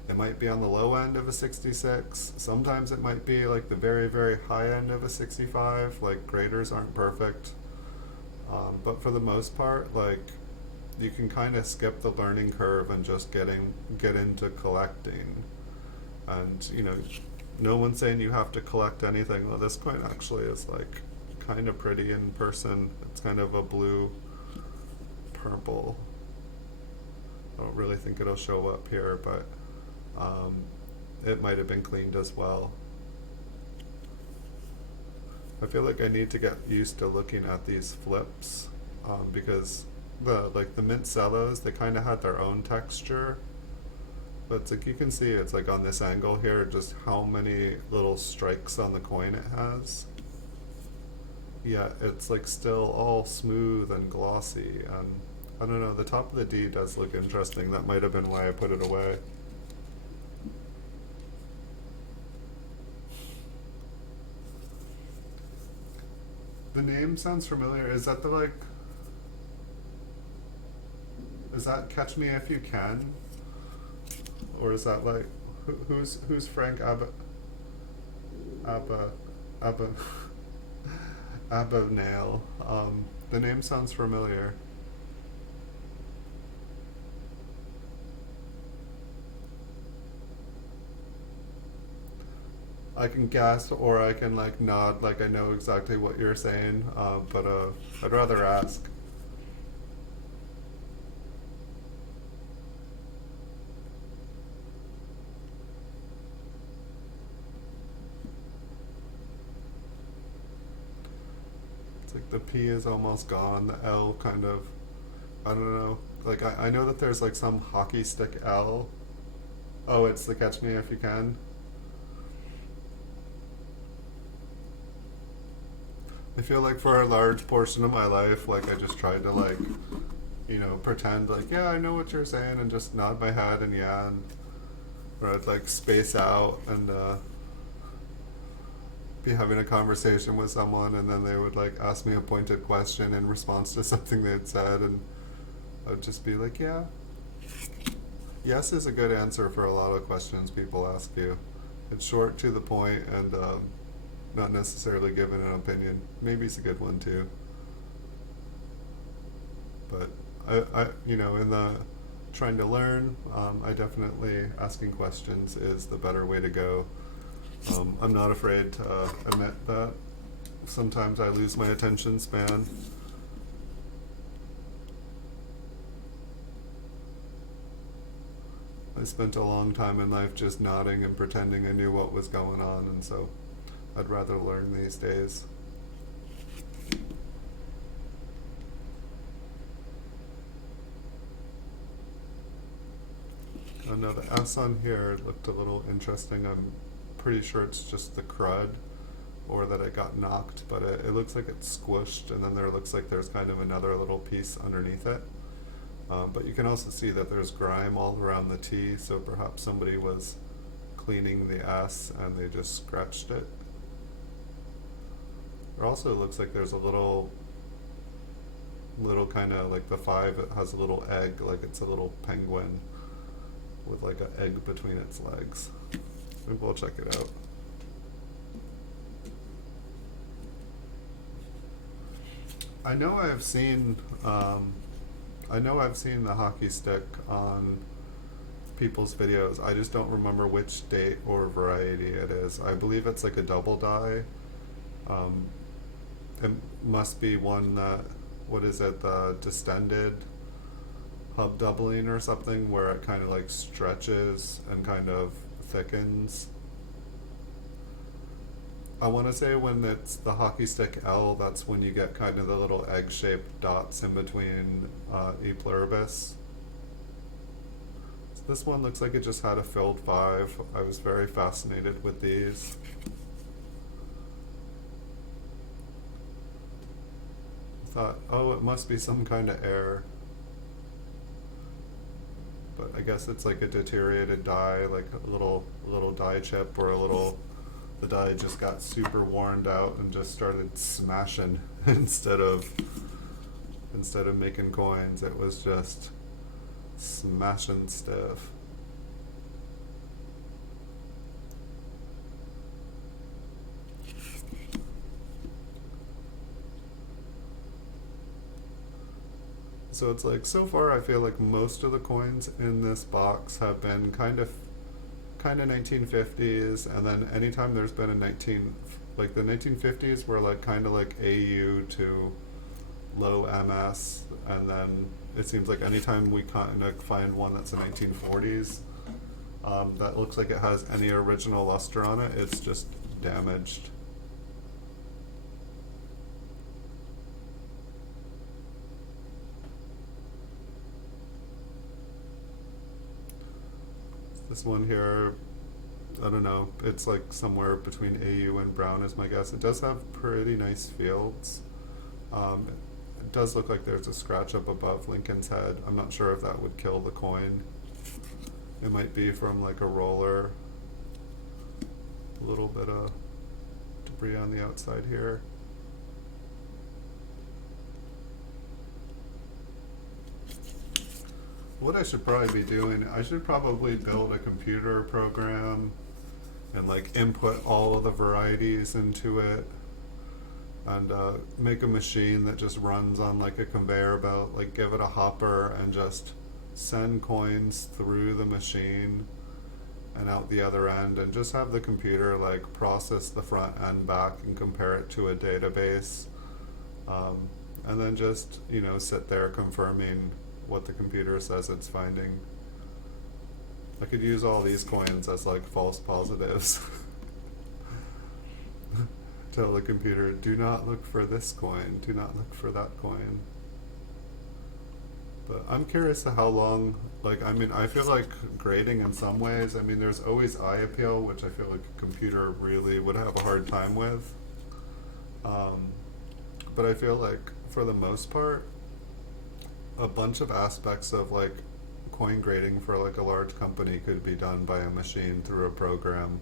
it might be on the low end of a 66. Sometimes it might be like the very, very high end of a 65. Like, graders aren't perfect. But for the most part, like, you can kind of skip the learning curve and just get into collecting. And, you know, no one's saying you have to collect anything. Well, this coin actually is like kind of pretty in person. It's kind of a blue purple. I don't really think it'll show up here, but it might have been cleaned as well. I feel like I need to get used to looking at these flips, because the mint cellos, they kind of had their own texture, but it's like you can see it's like on this angle here just how many little strikes on the coin it has. Yeah, it's like still all smooth and glossy, and I don't know, the top of the D does look interesting. That might have been why I put it away. The name sounds familiar. Is that the like? Is that Catch Me If You Can? Or is that like who's Frank Abba Abagnale? The name sounds familiar. I can guess or I can like nod like I know exactly what you're saying, but I'd rather ask. It's like the P is almost gone, the L kind of, I don't know. Like I know that there's like some hockey stick L. Oh, it's the Catch Me If You Can. I feel like for a large portion of my life, like I just tried to like, you know, pretend like, yeah, I know what you're saying and just nod my head and yeah, and or I'd like space out and be having a conversation with someone and then they would like ask me a pointed question in response to something they'd said and I'd just be like, yeah. Yes is a good answer for a lot of questions people ask you. It's short to the point and not necessarily giving an opinion. Maybe it's a good one too. But you know, in the trying to learn, I definitely asking questions is the better way to go. I'm not afraid to admit that sometimes I lose my attention span. I spent a long time in life just nodding and pretending I knew what was going on, and so I'd rather learn these days. Oh no, the S on here looked a little interesting. I'm pretty sure it's just the crud. or that it got knocked, but it looks like it's squished, and then there looks like there's kind of another little piece underneath it. But you can also see that there's grime all around the T, so perhaps somebody was cleaning the S and they just scratched it. It also looks like there's a little kind of like the 5, it has a little egg, like it's a little penguin with like an egg between its legs. Maybe we'll check it out. I know I've seen the hockey stick on people's videos. I just don't remember which date or variety it is. I believe it's like a double die. It must be one that, what is it, the distended hub doubling or something, where it kind of like stretches and kind of thickens. I want to say when it's the hockey stick L, that's when you get kind of the little egg-shaped dots in between E pluribus. So this one looks like it just had a filled 5. I was very fascinated with these. Thought, oh, it must be some kind of error. But I guess it's like a deteriorated die, like a little die chip, or the die just got super worn out and just started smashing instead of making coins. It was just smashing stuff. So it's like, so far I feel like most of the coins in this box have been kind of 1950s, and then anytime there's been like the 1950s were like kind of like AU to low MS, and then it seems like anytime we kind of find one that's the 1940s that looks like it has any original luster on it, it's just damaged. This one here, I don't know, it's like somewhere between AU and brown is my guess. It does have pretty nice fields. It does look like there's a scratch up above Lincoln's head. I'm not sure if that would kill the coin. It might be from like a roller. A little bit of debris on the outside here. What I should probably be doing, I should probably build a computer program and like input all of the varieties into it, and make a machine that just runs on like a conveyor belt, like give it a hopper and just send coins through the machine and out the other end, and just have the computer like process the front and back and compare it to a database, and then just, you know, sit there confirming what the computer says it's finding. I could use all these coins as like false positives. Tell the computer, do not look for this coin, do not look for that coin. But I'm curious to how long, like, I mean, I feel like grading in some ways, I mean, there's always eye appeal, which I feel like a computer really would have a hard time with. But I feel like, for the most part, a bunch of aspects of like coin grading for like a large company could be done by a machine through a program.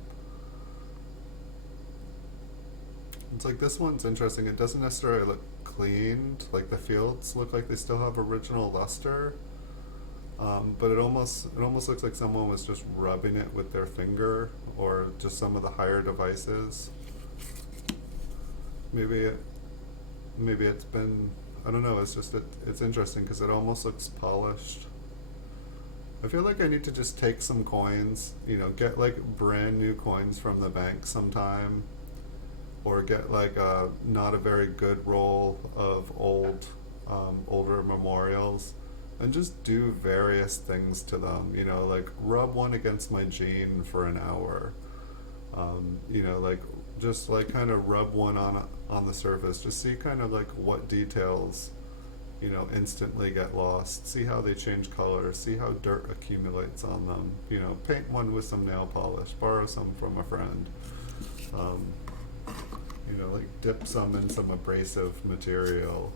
It's like, this one's interesting. It doesn't necessarily look cleaned, like the fields look like they still have original luster, but it almost looks like someone was just rubbing it with their finger, or just some of the higher devices. Maybe it's been, I don't know, it's just, it's interesting because it almost looks polished. I feel like I need to just take some coins, you know, get like brand new coins from the bank sometime, or get like a not a very good roll of older memorials, and just do various things to them, you know, like rub one against my jean for an hour, you know, like just like kind of rub one on the surface, just see kind of like what details, you know, instantly get lost, see how they change color, see how dirt accumulates on them, you know, paint one with some nail polish, borrow some from a friend. you know, like dip some in some abrasive material.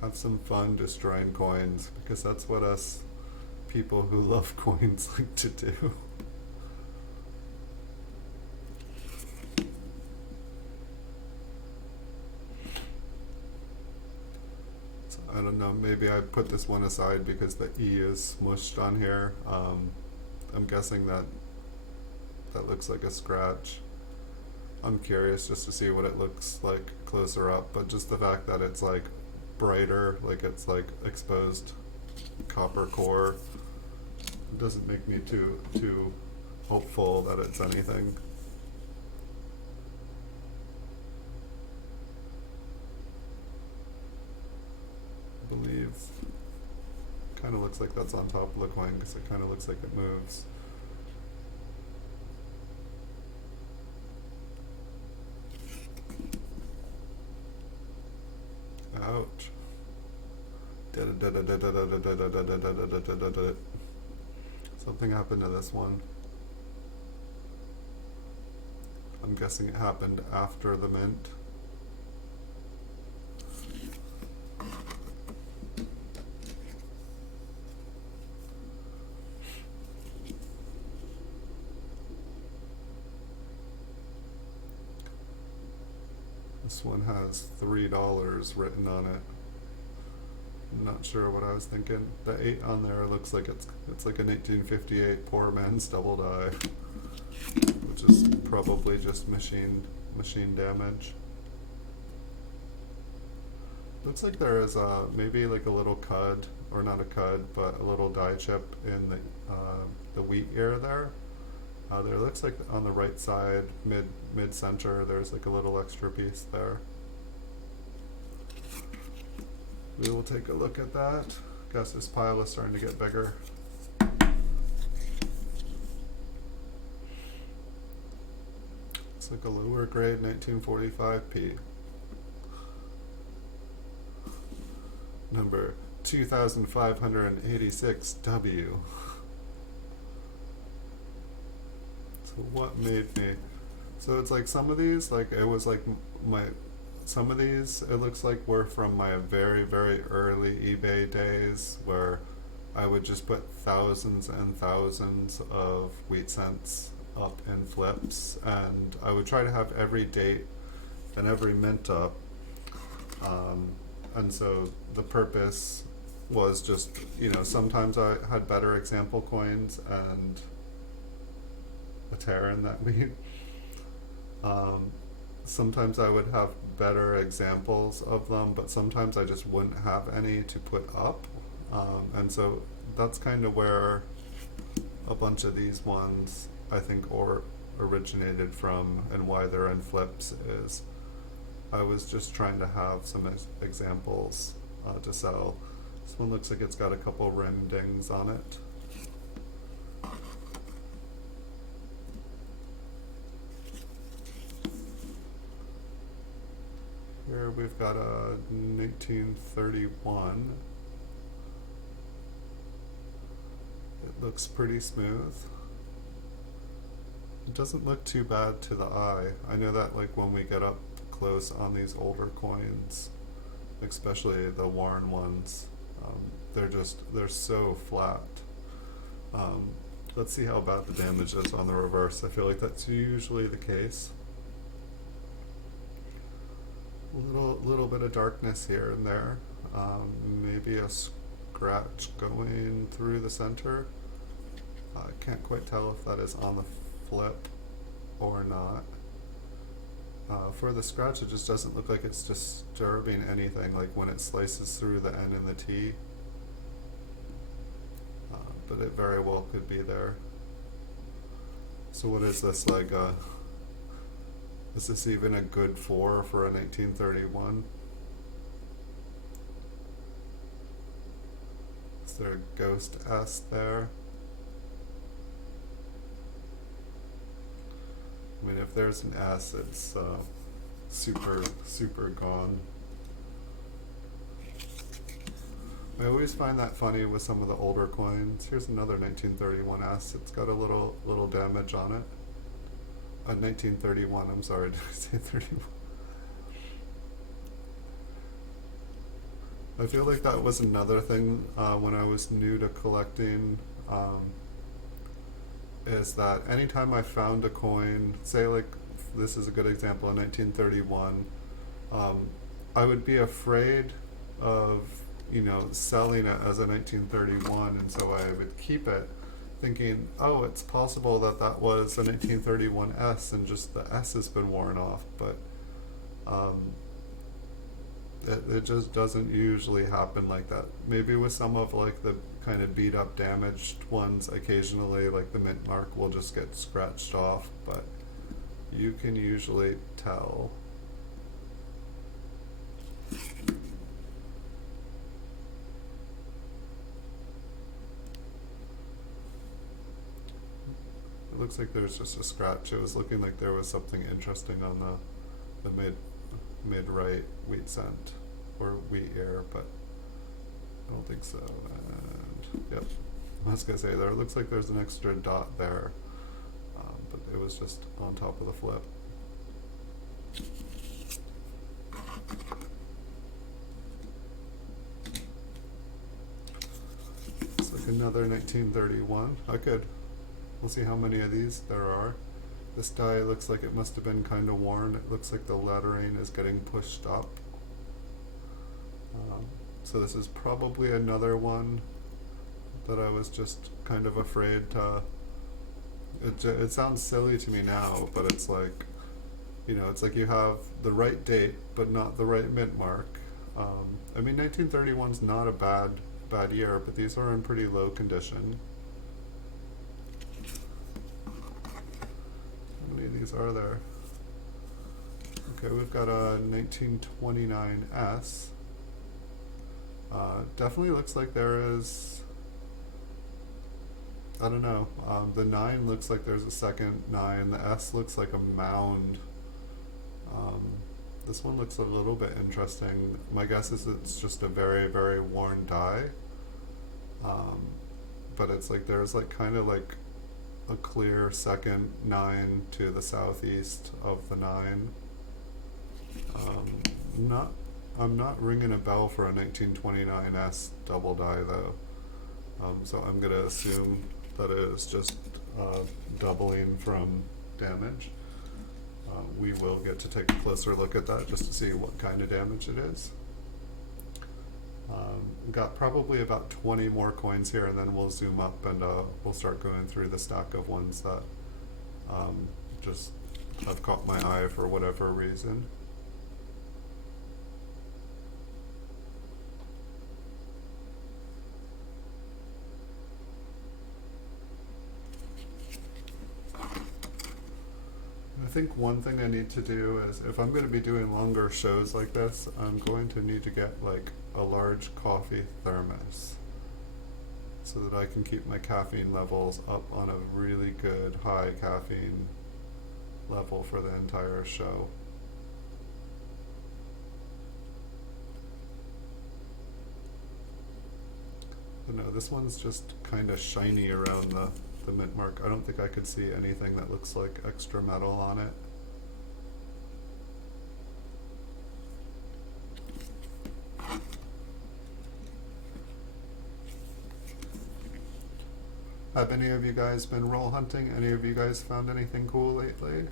Have some fun destroying coins, because that's what us people who love coins like to do. So I don't know, maybe I put this one aside because the E is smushed on here. I'm guessing that looks like a scratch. I'm curious just to see what it looks like closer up, but just the fact that it's like brighter, like it's like exposed copper core, doesn't make me too hopeful that it's anything. I believe kind of looks like that's on top of the coin because it kind of looks like it moves. Ouch. Something happened to this one. I'm guessing it happened after the mint. This one has $3 written on it. I'm not sure what I was thinking. The 8 on there looks like it's like an 1858 poor man's double die, which is probably just machine damage. Looks like there is maybe like a little cud, or not a cud, but a little die chip in the wheat ear there. There looks like on the right side, mid center, there's like a little extra piece there. We will take a look at that. Guess this pile is starting to get bigger. It's like a lower grade 1945p. Number 2586W. So what made me? So it's like some of these, like it was like some of these, it looks like were from my very, very early eBay days where I would just put thousands and thousands of wheat cents up in flips, and I would try to have every date and every mint up. And so the purpose was just, you know, sometimes I had better example coins and a tear in that wheat. Sometimes I would have better examples of them, but sometimes I just wouldn't have any to put up. And so that's kind of where a bunch of these ones I think originated from, and why they're in flips is I was just trying to have some examples to sell. This one looks like it's got a couple rim dings on it. Here we've got a 1931. It looks pretty smooth. It doesn't look too bad to the eye. I know that like when we get up close on these older coins, especially the worn ones, they're so flat. Let's see how bad the damage is on the reverse. I feel like that's usually the case. Little bit of darkness here and there. Maybe a scratch going through the center. I can't quite tell if that is on the flip or not. For the scratch, it just doesn't look like it's disturbing anything, like when it slices through the N and the T. But it very well could be there. So what is this, like is this even a good 4 for a 1931? Is there a ghost S there? I mean, if there's an S, it's super gone. I always find that funny with some of the older coins. Here's another 1931 S. It's got a little damage on it. 1931, I'm sorry, did I say 31? I feel like that was another thing when I was new to collecting, is that anytime I found a coin, say like this is a good example in 1931, um, I would be afraid of, selling it as a 1931, and so I would keep it thinking, oh, it's possible that that was a 1931 S and just the S has been worn off, but um, it just doesn't usually happen like that. Maybe with some of like the kind of beat up damaged ones, occasionally like the mint mark will just get scratched off, but you can usually tell. It looks like there's just a scratch. It was looking like there was something interesting on the mid right wheat cent or wheat ear, but I don't think so. And yep, I was gonna say there. It looks like there's an extra dot there, but it was just on top of the flip. It's like another 1931. We'll see how many of these there are. This die looks like it must have been kind of worn. It looks like the lettering is getting pushed up. So this is probably another one that I was just kind of afraid to. It sounds silly to me now, but it's like, it's like you have the right date, but not the right mint mark. I mean, 1931's not a bad year, but these are in pretty low condition. How many of these are there? Okay, we've got a 1929S. Definitely looks like there is, I don't know, the 9 looks like there's a second 9, the S looks like a mound. This one looks a little bit interesting. My guess is it's just a very, very worn die. But it's like there's like kind of like a clear second 9 to the southeast of the 9. I'm not ringing a bell for a 1929S double die though. So I'm gonna assume that it is just doubling from damage. We will get to take a closer look at that just to see what kind of damage it is. We've got probably about 20 more coins here, and then we'll zoom up and we'll start going through the stack of ones that just have caught my eye for whatever reason. I think one thing I need to do is, if I'm going to be doing longer shows like this, I'm going to need to get like a large coffee thermos so that I can keep my caffeine levels up on a really good high caffeine level for the entire show. But no, this one's just kind of shiny around the mint mark. I don't think I could see anything that looks like extra metal on it. Have any of you guys been roll hunting? Any of you guys found anything cool lately?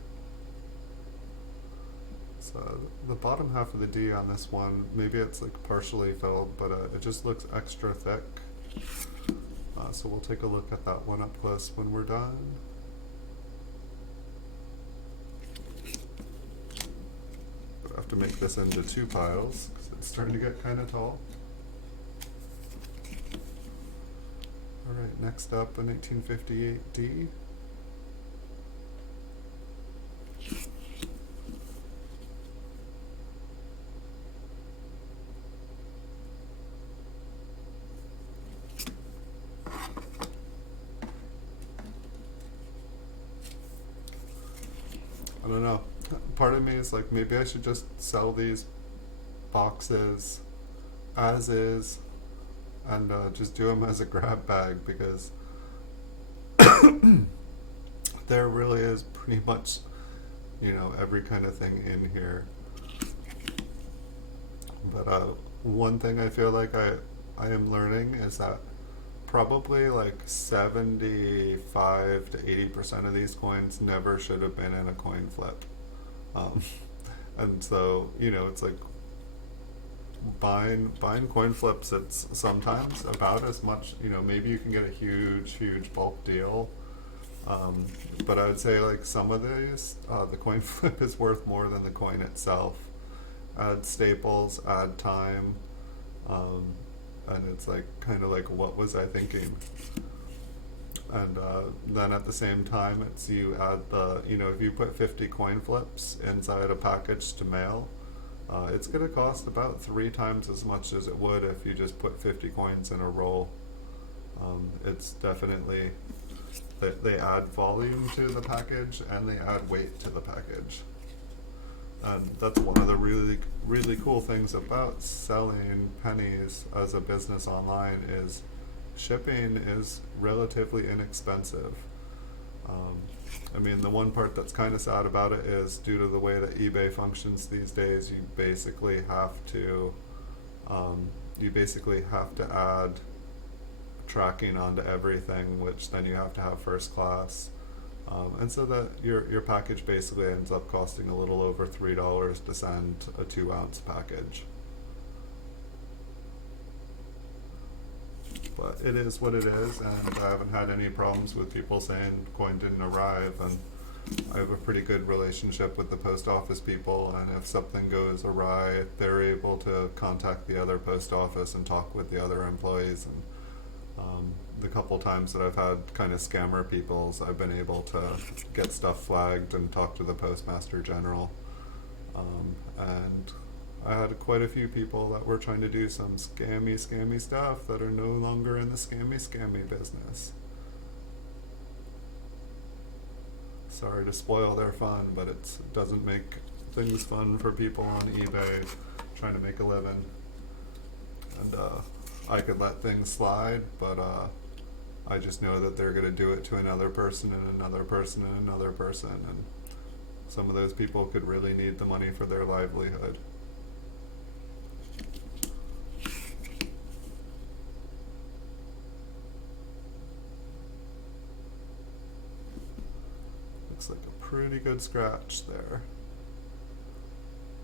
So the bottom half of the D on this one, maybe it's like partially filled, but it just looks extra thick. So we'll take a look at that one up close when we're done. But I have to make this into 2 piles because it's starting to get kind of tall. Alright, next up a 1958D. I don't know. Part of me is like, maybe I should just sell these boxes as is and just do them as a grab bag, because there really is pretty much you know, every kind of thing in here. But one thing I feel like I am learning is that probably like 75 to 80% of these coins never should have been in a coin flip. Um, and so, you know, it's like buying coin flips, it's sometimes about as much, you know, maybe you can get a huge bulk deal. But I would say like some of these, the coin flip is worth more than the coin itself. Add staples, add time, um, and it's like kind of like, what was I thinking? And then at the same time, it's you add the, you know, if you put 50 coin flips inside a package to mail, it's going to cost about 3 times as much as it would if you just put 50 coins in a roll. It's definitely, they add volume to the package and they add weight to the package. And that's one of the really cool things about selling pennies as a business online is shipping is relatively inexpensive. I mean, the one part that's kind of sad about it is due to the way that eBay functions these days, you basically have to add tracking onto everything, which then you have to have first class. And so that your package basically ends up costing a little over $3 to send a 2-ounce package. But it is what it is, and I haven't had any problems with people saying coin didn't arrive, and I have a pretty good relationship with the post office people, and if something goes awry, they're able to contact the other post office and talk with the other employees. And the couple times that I've had kind of scammer peoples, I've been able to get stuff flagged and talk to the postmaster general. And I had quite a few people that were trying to do some scammy stuff that are no longer in the scammy business. Sorry to spoil their fun, but it doesn't make things fun for people on eBay trying to make a living. And I could let things slide, but I just know that they're going to do it to another person and another person and another person, and some of those people could really need the money for their livelihood. Looks like a pretty good scratch there.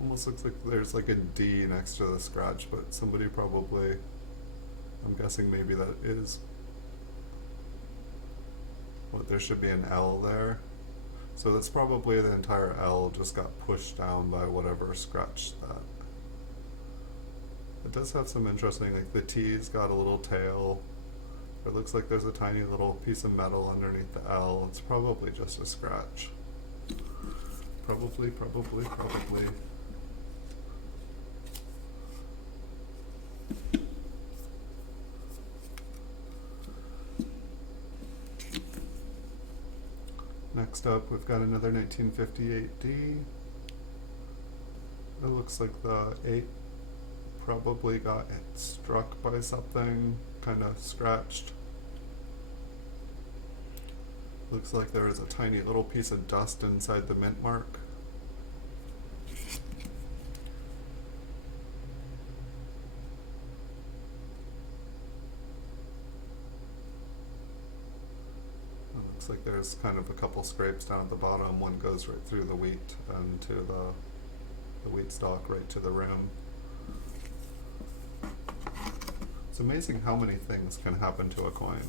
Almost looks like there's like a D next to the scratch, but somebody probably, I'm guessing maybe that is, what, there should be an L there. So that's probably the entire L just got pushed down by whatever scratched that. It does have some interesting, like the T's got a little tail. It looks like there's a tiny little piece of metal underneath the L. It's probably just a scratch. Probably. Next up, we've got another 1958D. It looks like the 8 probably got struck by something, kind of scratched. Looks like there is a tiny little piece of dust inside the mint mark. Looks like there's kind of a couple scrapes down at the bottom. One goes right through the wheat and to the wheat stalk right to the rim. It's amazing how many things can happen to a coin.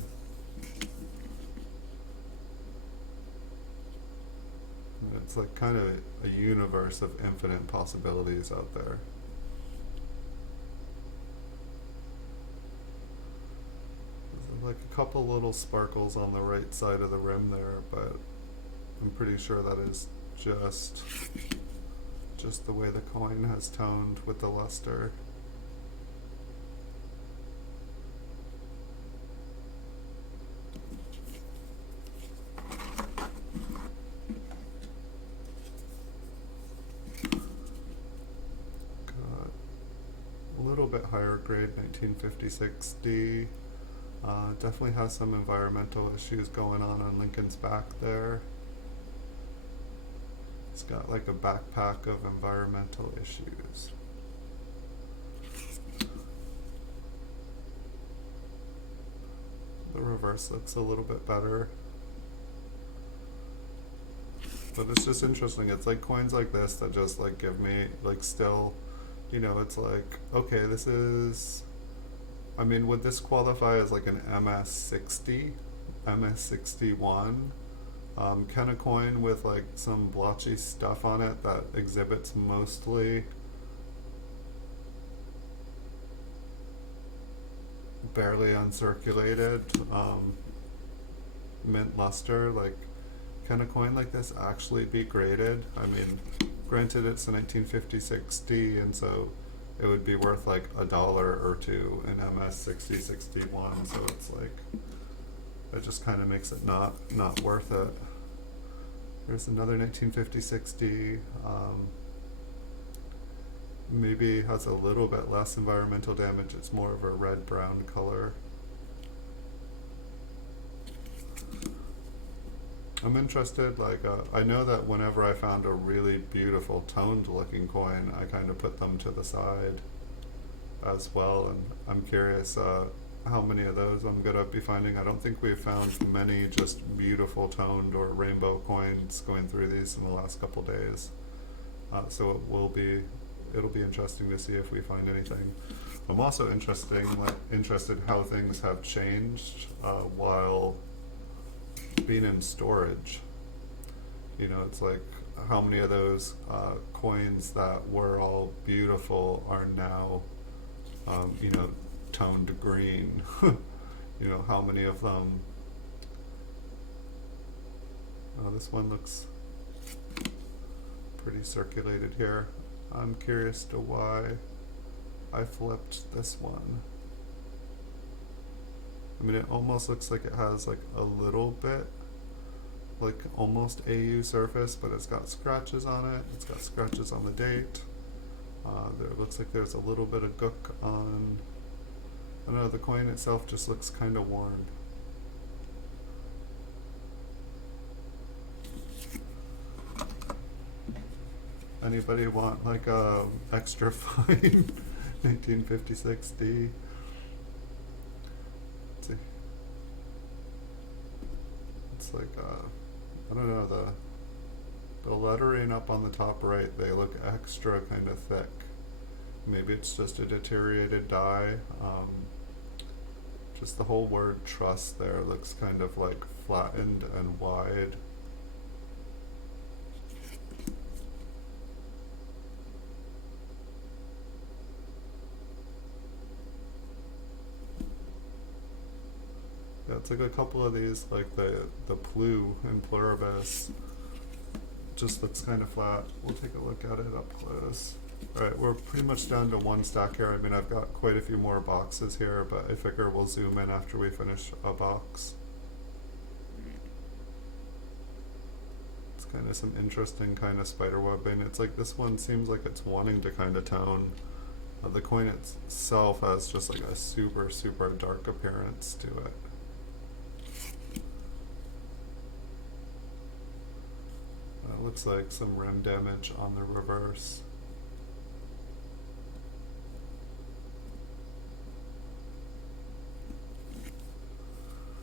It's like kind of a universe of infinite possibilities out there. There's like a couple little sparkles on the right side of the rim there, but I'm pretty sure that is just the way the coin has toned with the luster. Bit higher grade 1956D. Definitely has some environmental issues going on Lincoln's back there. It's got like a backpack of environmental issues. The reverse looks a little bit better. But it's just interesting. It's like coins like this that just like give me like still, you know, it's like, okay, this is, I mean, would this qualify as like an MS60, MS61? Kind of coin with like some blotchy stuff on it that exhibits mostly barely uncirculated mint luster. Like, can a coin like this actually be graded? I mean, granted it's a 1950-60, and so it would be worth like $1 or two in MS60, 61, so it's like, it just kind of makes it not worth it. There's another 1950-60, maybe has a little bit less environmental damage, it's more of a red-brown color. I'm interested, like, I know that whenever I found a really beautiful toned looking coin, I kind of put them to the side as well, and I'm curious how many of those I'm going to be finding. I don't think we've found many just beautiful toned or rainbow coins going through these in the last couple days. So it'll be interesting to see if we find anything. I'm also interested how things have changed while being in storage. You know, it's like how many of those coins that were all beautiful are now, you know, toned green. You know, how many of them, this one looks pretty circulated here. I'm curious to why I flipped this one. I mean, it almost looks like it has like a little bit, like almost AU surface, but it's got scratches on it. It's got scratches on the date. There looks like there's a little bit of gook on, I don't know, the coin itself just looks kind of worn. Anybody want like a extra fine 1956D? Let's see. It's like I don't know, the lettering up on the top right, they look extra kind of thick. Maybe it's just a deteriorated die. Just the whole word trust there looks kind of like flattened and wide. Yeah, it's like a couple of these, like the plu in pluribus, just looks kind of flat. We'll take a look at it up close. Alright, we're pretty much down to one stack here. I mean, I've got quite a few more boxes here, but I figure we'll zoom in after we finish a box. It's kind of some interesting kind of spider webbing. It's like this one seems like it's wanting to kind of tone. The coin itself has just like a super, super dark appearance to it. Looks like some rim damage on the reverse.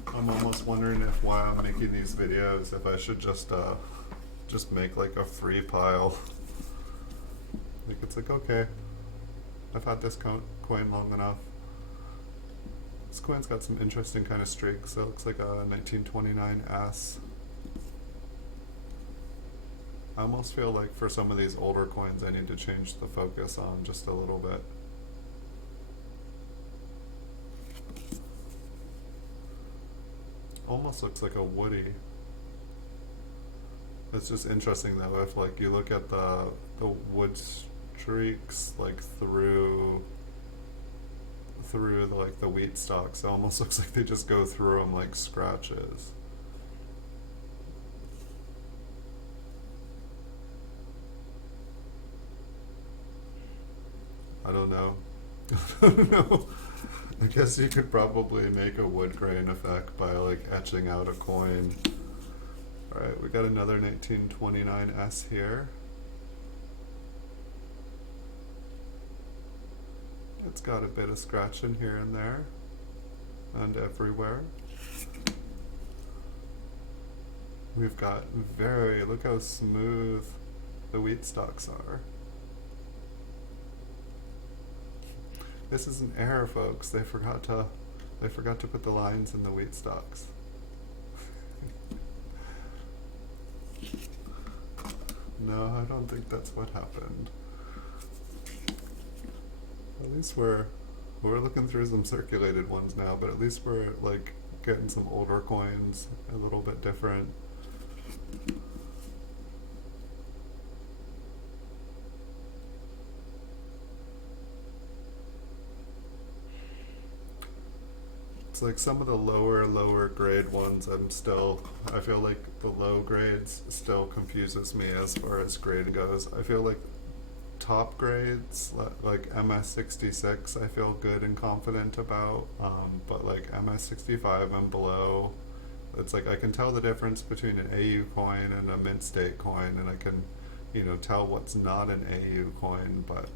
I'm almost wondering if while I'm making these videos, if I should just make like a free pile. Like it's like, okay, I've had this coin long enough. This coin's got some interesting kind of streaks. It looks like a 1929S. I almost feel like for some of these older coins I need to change the focus on just a little bit. Almost looks like a woody. It's just interesting though, if like you look at the wood streaks like through like the wheat stalks, it almost looks like they just go through them like scratches. I don't know. I don't know. I guess you could probably make a wood grain effect by like etching out a coin. Alright, we got another 1929S here. It's got a bit of scratching here and there, and everywhere. We've got look how smooth the wheat stalks are. This is an error, folks. They forgot to put the lines in the wheat stalks. No, I don't think that's what happened. At least we're looking through some circulated ones now, but at least we're like getting some older coins, a little bit different. It's like some of the lower grade ones I feel like the low grades still confuses me as far as grade goes. I feel like top grades, like MS66, I feel good and confident about, but like MS65 and below, it's like I can tell the difference between an AU coin and a mint state coin, and I can, tell what's not an AU coin, but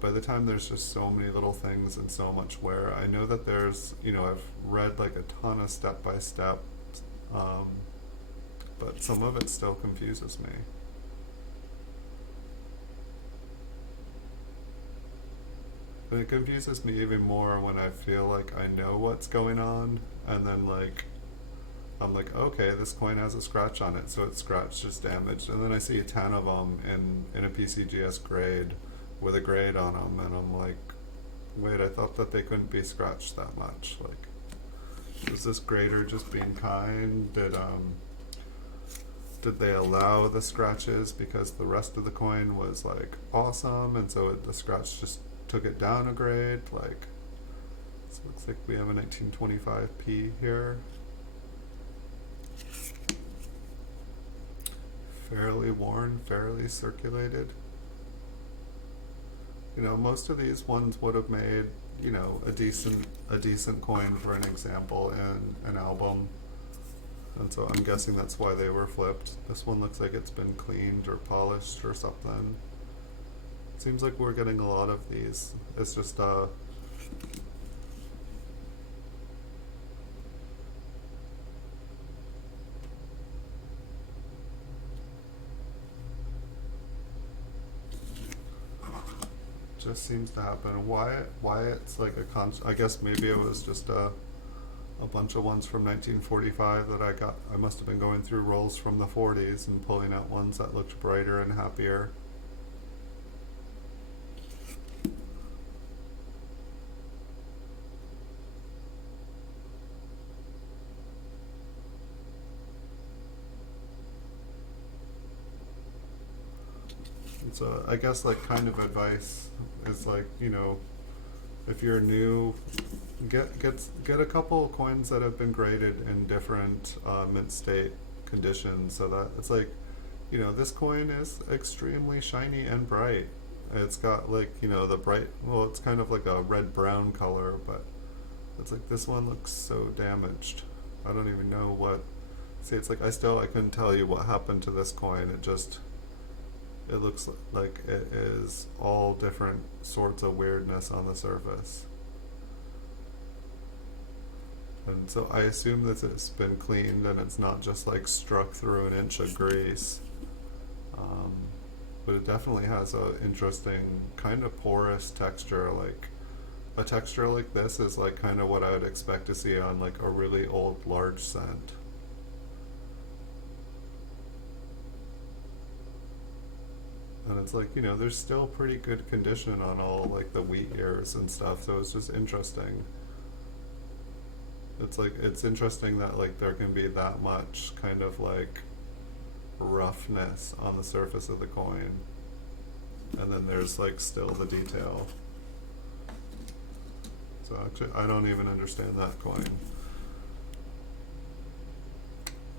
by the time there's just so many little things and so much wear, I know that there's, I've read like a ton of step-by-step, but some of it still confuses me. But it confuses me even more when I feel like I know what's going on, and then like, I'm like, okay, this coin has a scratch on it, so it's scratched, just damaged, and then I see 10 of them in a PCGS grade, with a grade on them, and I'm like, wait, I thought that they couldn't be scratched that much. Like, was this grader just being kind? Did they allow the scratches because the rest of the coin was like awesome, and so the scratch just took it down a grade? Like, this looks like we have a 1925P here. Fairly worn, fairly circulated. Most of these ones would have made, a decent coin for an example in an album. And so I'm guessing that's why they were flipped. This one looks like it's been cleaned or polished or something. Seems like we're getting a lot of these. It's just just seems to happen. Why it's like I guess maybe it was just a bunch of ones from 1945 that I must have been going through rolls from the 40s and pulling out ones that looked brighter and happier. So I guess like kind of advice is like, if you're new, get a couple coins that have been graded in different mint state conditions, so that it's like, this coin is extremely shiny and bright. It's got like, the bright, well, it's kind of like a red brown color, but it's like this one looks so damaged. I don't even know what. See, it's like I couldn't tell you what happened to this coin. It looks like it is all different sorts of weirdness on the surface. And so I assume that it's been cleaned and it's not just like struck through an inch of grease. But it definitely has a interesting kind of porous texture. Like a texture like this is like kind of what I would expect to see on like a really old large cent. And it's like, there's still pretty good condition on all like the wheat ears and stuff, so it's just interesting. It's like, it's interesting that like there can be that much kind of like roughness on the surface of the coin, and then there's like still the detail. So actually I don't even understand that coin.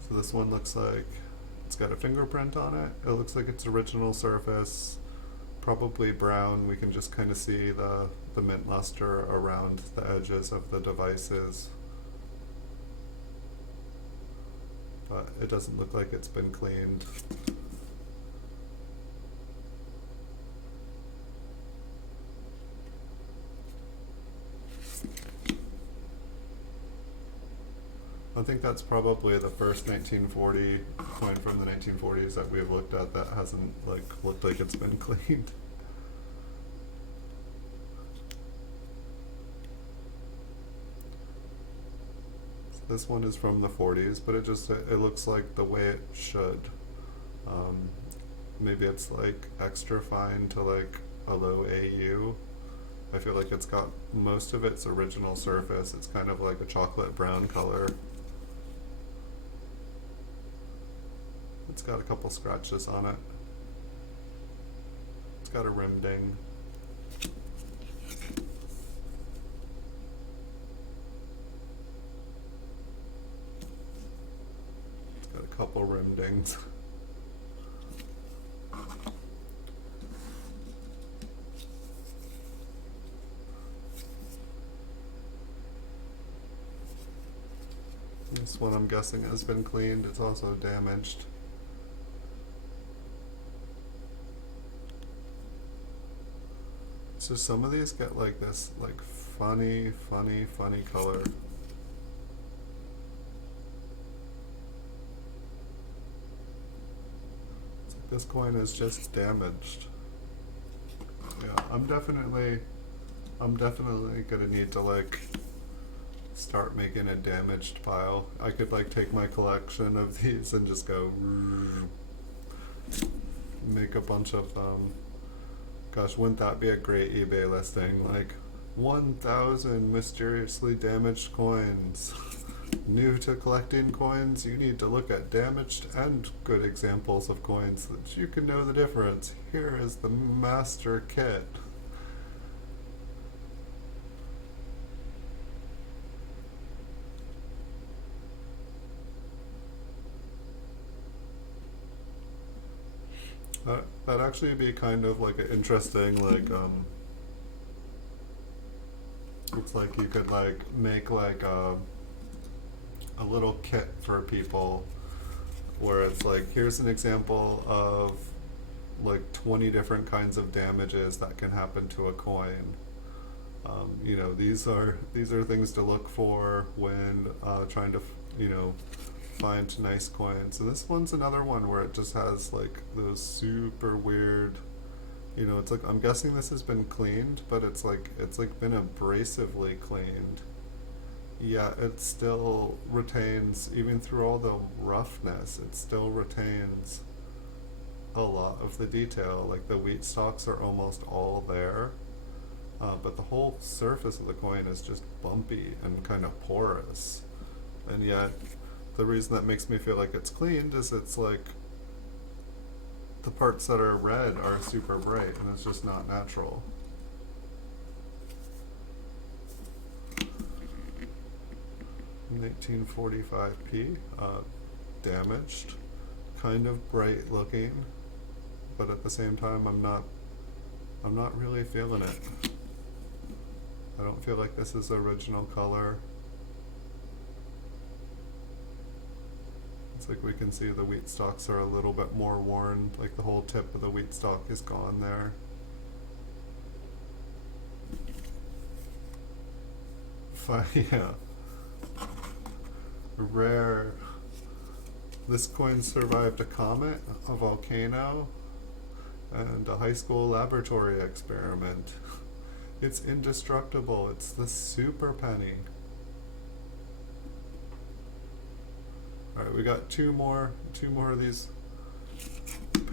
So this one looks like it's got a fingerprint on it. It looks like its original surface, probably brown. We can just kind of see the mint luster around the edges of the devices. but it doesn't look like it's been cleaned. I think that's probably the first 1940 coin from the 1940s that we've looked at that hasn't like looked like it's been cleaned. So this one is from the 40s, but it looks like the way it should. Um, Maybe it's like extra fine to like a low AU. I feel like it's got most of its original surface. It's kind of like a chocolate brown color. It's got a couple scratches on it. It's got a rim ding. It's got a couple rim dings. This one I'm guessing has been cleaned. It's also damaged. So some of these get like this like funny color. It's like this coin is just damaged. Yeah, I'm definitely gonna need to like start making a damaged pile. I could like take my collection of these and just go make a bunch of gosh, wouldn't that be a great eBay listing? Like 1,000 mysteriously damaged coins. New to collecting coins, you need to look at damaged and good examples of coins so that you can know the difference. Here is the master kit. That'd actually be kind of like an interesting, like, it's like you could like make like a little kit for people where it's like, here's an example of like 20 different kinds of damages that can happen to a coin. You know, these are things to look for when trying to, you know, find nice coins. And this one's another one where it just has like those super weird, you know, it's like, I'm guessing this has been cleaned, but it's like been abrasively cleaned. Yeah, it still retains, even through all the roughness, it still retains a lot of the detail. Like the wheat stalks are almost all there, but the whole surface of the coin is just bumpy and kind of porous. And yet, the reason that makes me feel like it's cleaned is it's like the parts that are red are super bright and it's just not natural. $1945p, damaged, kind of bright looking, but at the same time I'm not really feeling it. I don't feel like this is original color. It's like we can see the wheat stalks are a little bit more worn, like the whole tip of the wheat stalk is gone there. Yeah. Rare. This coin survived a comet, a volcano, and a high school laboratory experiment. It's indestructible. It's the super penny. Alright, we got two more of these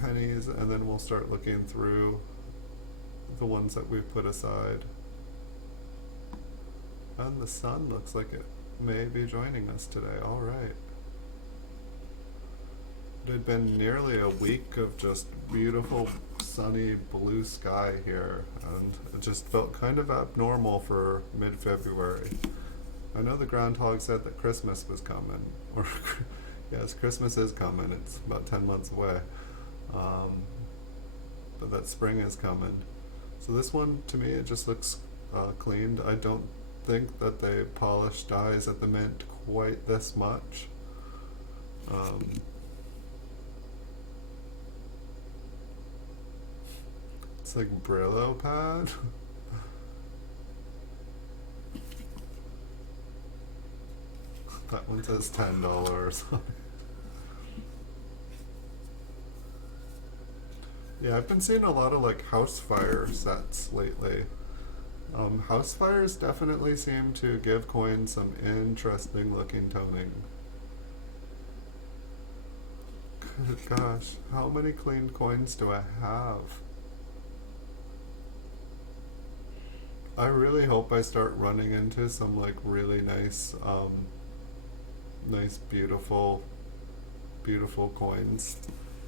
pennies, and then we'll start looking through the ones that we've put aside. And the sun looks like it may be joining us today. Alright. It had been nearly a week of just beautiful sunny blue sky here, and it just felt kind of abnormal for mid-February. I know the groundhog said that Christmas was coming, or yes, Christmas is coming, it's about 10 months away, but that spring is coming. So this one, to me, it just looks cleaned. I don't think that they polish dyes at the mint quite this much. Um, it's like Brillo pad. That one says $10. Yeah, I've been seeing a lot of like house fire sets lately. House fires definitely seem to give coins some interesting looking toning. Good gosh, how many cleaned coins do I have? I really hope I start running into some like really nice, nice, beautiful coins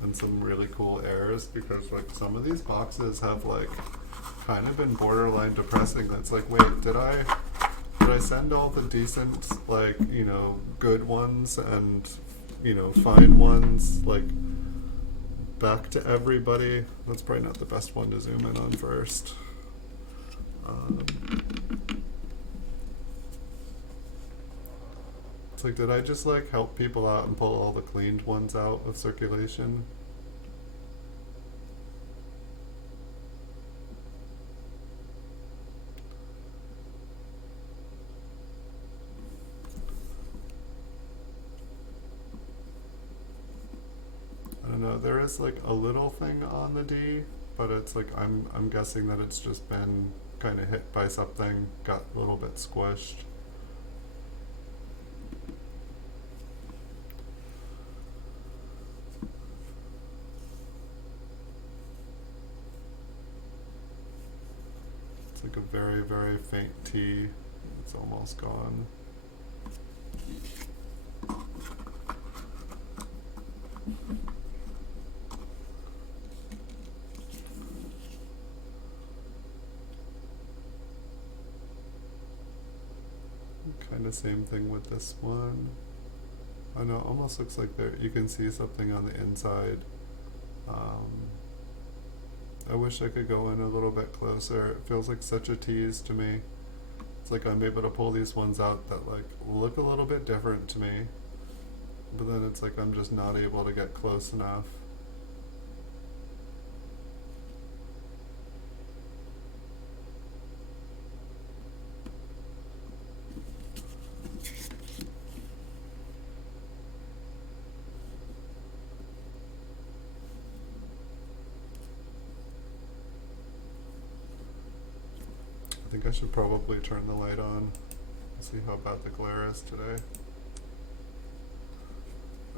and some really cool airs, because like some of these boxes have like kind of been borderline depressing. That's like, wait, did I send all the decent, like, good ones and, fine ones, like, back to everybody? That's probably not the best one to zoom in on first. It's like, did I just like help people out and pull all the cleaned ones out of circulation? I don't know. There is like a little thing on the D, but it's like I'm guessing that it's just been kind of hit by something, got a little bit squished. It's like a very, very faint T. It's almost gone. Kind of same thing with this one. I know, it almost looks like there you can see something on the inside. I wish I could go in a little bit closer. It feels like such a tease to me. It's like I'm able to pull these ones out that like look a little bit different to me, but then it's like I'm just not able to get close enough. I think I should probably turn the light on. See how bad the glare is today.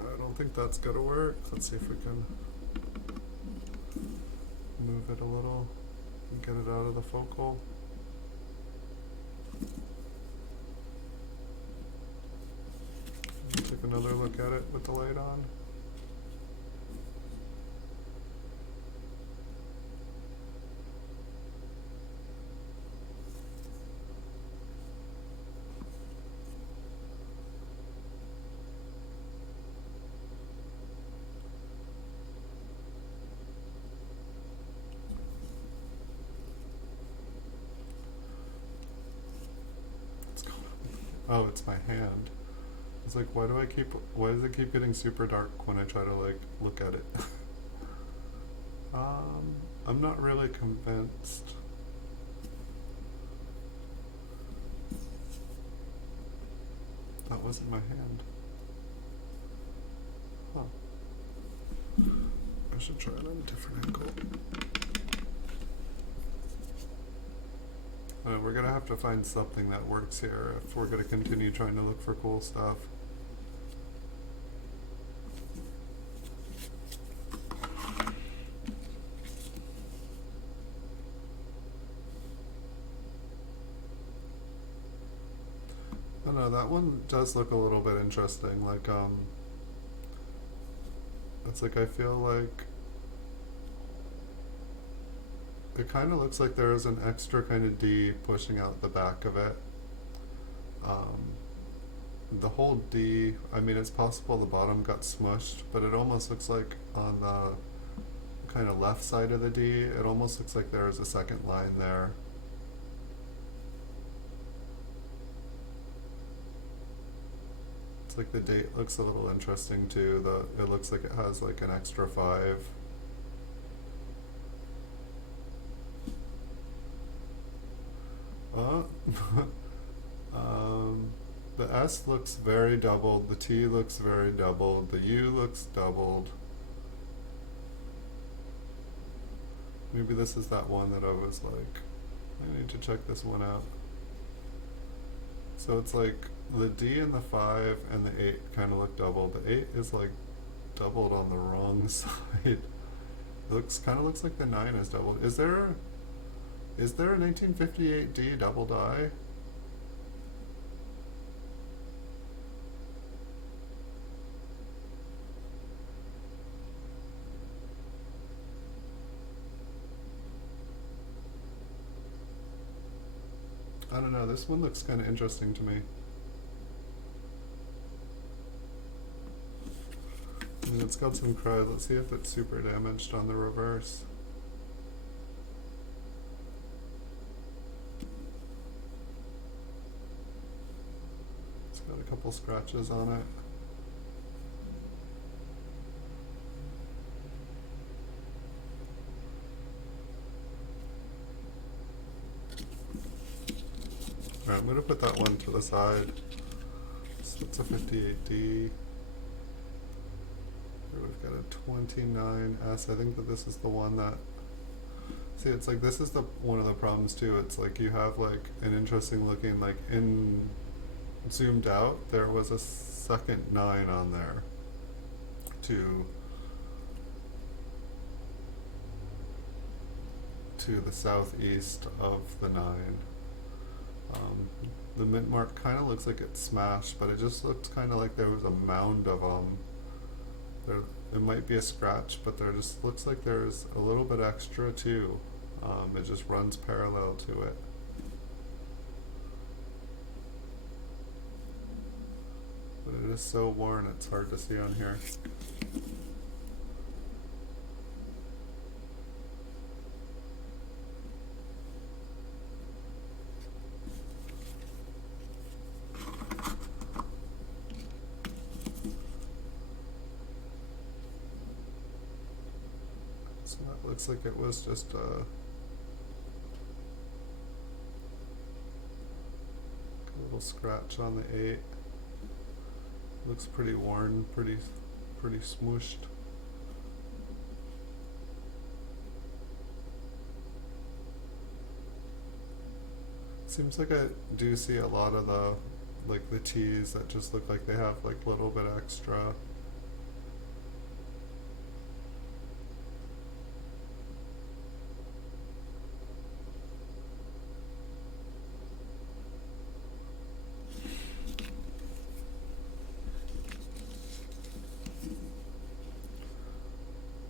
I don't think that's gonna work. Let's see if we can move it a little and get it out of the focal. Take another look at it with the light on. Oh, it's my hand. It's like, why does it keep getting super dark when I try to like look at it? I'm not really convinced. That wasn't my hand. Huh. I should try it on a different angle. We're gonna have to find something that works here if we're gonna continue trying to look for cool stuff. I don't know, that one does look a little bit interesting. Like, it's like I feel like it kind of looks like there is an extra kind of D pushing out the back of it. The whole D, I mean, it's possible the bottom got smushed, but it almost looks like on the kind of left side of the D, it almost looks like there is a second line there. It's like the date looks a little interesting too. It looks like it has like an extra 5. Uh, the S looks very doubled, the T looks very doubled, the U looks doubled. Maybe this is that one that I was like, I need to check this one out. So it's like the D and the 5 and the 8 kind of look doubled. The 8 is like doubled on the wrong side. It kind of looks like the 9 is doubled. Is there a 1958 D double die? I don't know, this one looks kind of interesting to me. And it's got some cries. Let's see if it's super damaged on the reverse. It's got a couple scratches on it. Alright, I'm going to put that one to the side. So it's a 58D. Here we've got a 29S. I think that this is the one that... See, it's like this is one of the problems too. It's like you have like an interesting looking, like in zoomed out, there was a second 9 on there to the southeast of the 9. The mint mark kind of looks like it's smashed, but it just looks kind of like there was a mound of there. It might be a scratch, but there just looks like there's a little bit extra too. It just runs parallel to it. But it is so worn, it's hard to see on here. So that looks like it was just a little scratch on the 8. Looks pretty worn, pretty smooshed. Seems like I do see a lot of the T's that just look like they have like a little bit extra.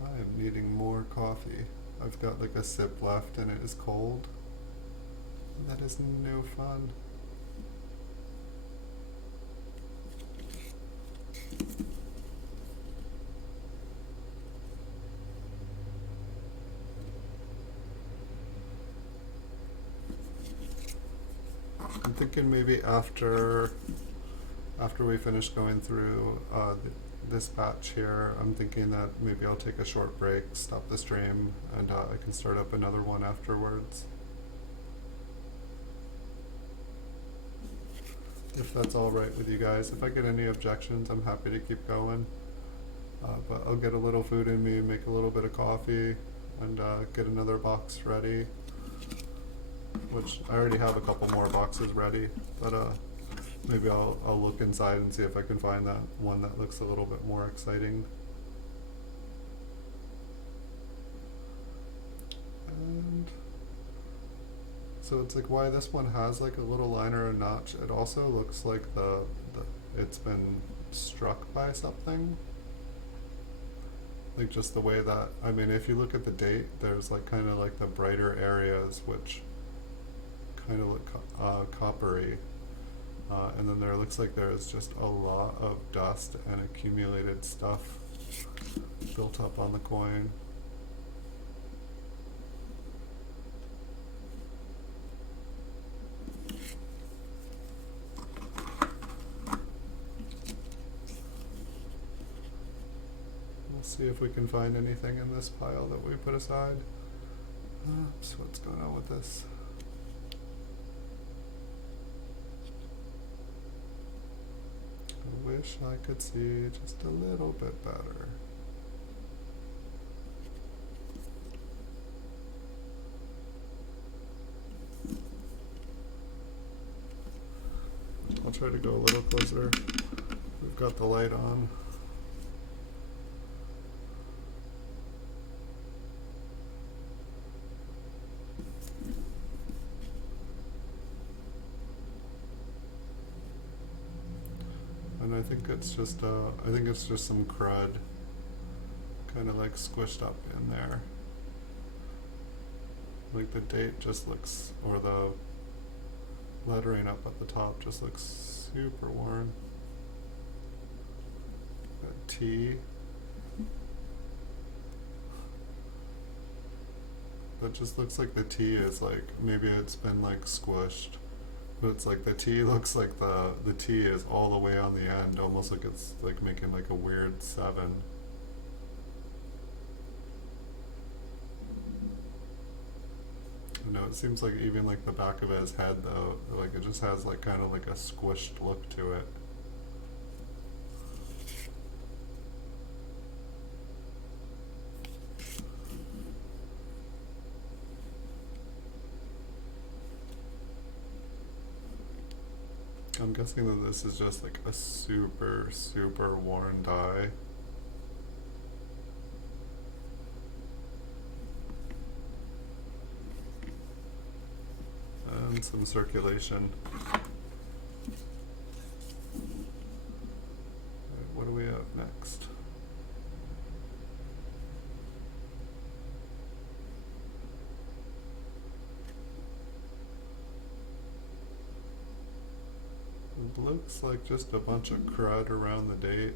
I am needing more coffee. I've got like a sip left and it is cold. That is no fun. I'm thinking maybe after we finish going through this batch here, I'm thinking that maybe I'll take a short break, stop the stream, and I can start up another one afterwards. If that's all right with you guys. If I get any objections, I'm happy to keep going. But I'll get a little food in me, make a little bit of coffee, and get another box ready. Which I already have a couple more boxes ready, but maybe I'll look inside and see if I can find that one that looks a little bit more exciting. And so it's like why this one has like a little line or a notch. It also looks like it's been struck by something. Like just the way that, I mean, if you look at the date, there's like kind of like the brighter areas which kind of look coppery. And then there looks like there is just a lot of dust and accumulated stuff built up on the coin. see if we can find anything in this pile that we put aside. So what's going on with this? I wish I could see just a little bit better. I'll try to go a little closer. We've got the light on. And I think it's just some crud kind of like squished up in there. Like the date just looks, or the lettering up at the top just looks super worn. That T. That just looks like the T is like, maybe it's been like squished. But it's like the T looks like the T is all the way on the end, almost like it's like making like a weird 7. No, it seems like even like the back of his head though, like it just has like kind of like a squished look to it. I'm guessing that this is just like a super, super worn die. And some circulation. Alright, what do we have next? It looks like just a bunch of crud around the date.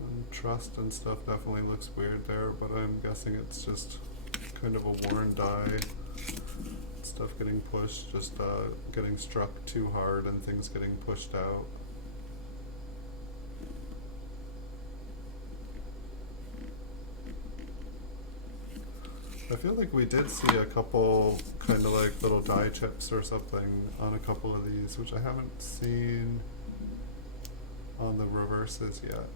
And trust and stuff definitely looks weird there, but I'm guessing it's just kind of a worn die. Stuff getting pushed, just getting struck too hard and things getting pushed out. I feel like we did see a couple kind of like little die chips or something on a couple of these, which I haven't seen on the reverses yet.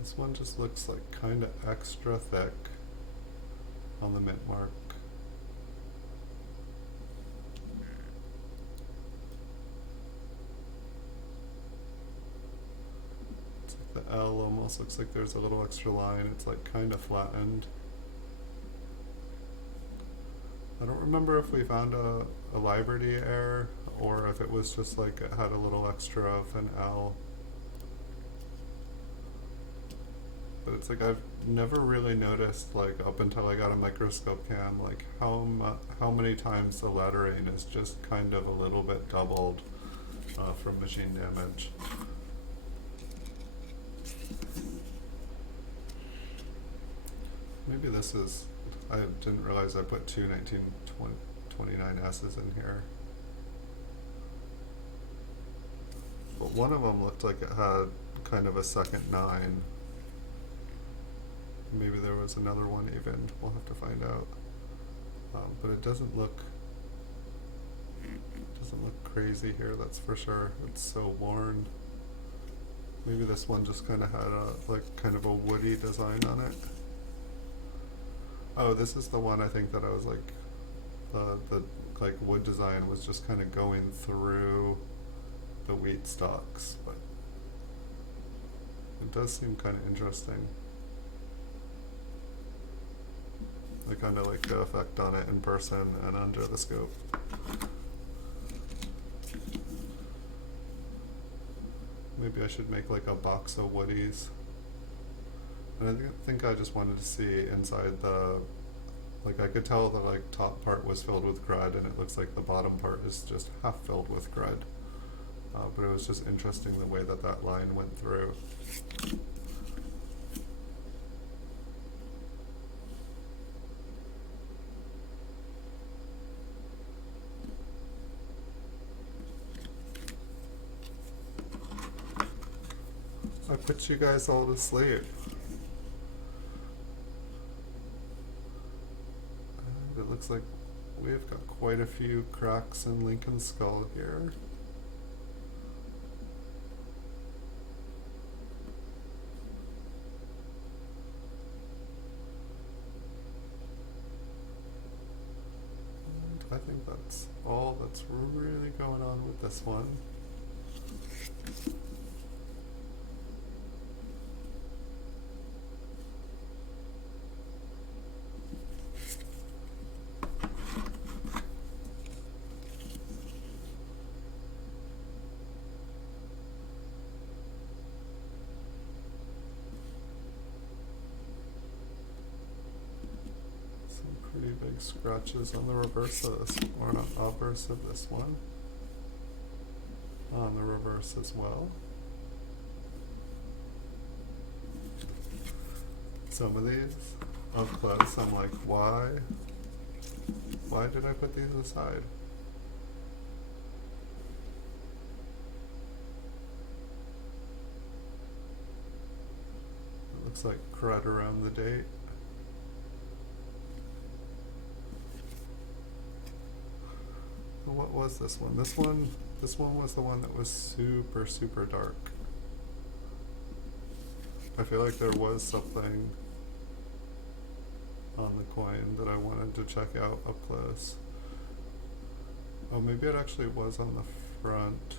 This one just looks like kind of extra thick on the mint mark. The L almost looks like there's a little extra line. It's like kind of flattened. I don't remember if we found a Liberty error or if it was just like it had a little extra of an L. But it's like I've never really noticed, like up until I got a microscope cam, like how many times the lettering is just kind of a little bit doubled from machine damage. Maybe this is, I didn't realize I put two 1929 S's in here. But one of them looked like it had kind of a second 9. Maybe there was another one even, we'll have to find out. But it doesn't look crazy here, that's for sure. It's so worn. Maybe this one just kind of had a, like kind of a woody design on it. Oh, this is the one I think that I was like, the like wood design was just kind of going through the wheat stalks, but it does seem kind of interesting. I kind of like the effect on it in person and under the scope. Maybe I should make like a box of woodies. And I think I just wanted to see inside the, like I could tell the like top part was filled with crud and it looks like the bottom part is just half filled with crud. But it was just interesting the way that that line went through. put you guys all to sleep. It looks like we've got quite a few cracks in Lincoln's skull here. And I think that's all that's really going on with this one. Pretty big scratches on the reverse of this, or not obverse of this one. On the reverse as well. Some of these up close, I'm like, why? Why did I put these aside? It looks like crud around the date. What was this one? This one was the one that was super, super dark. I feel like there was something on the coin that I wanted to check out up close. Oh, maybe it actually was on the front.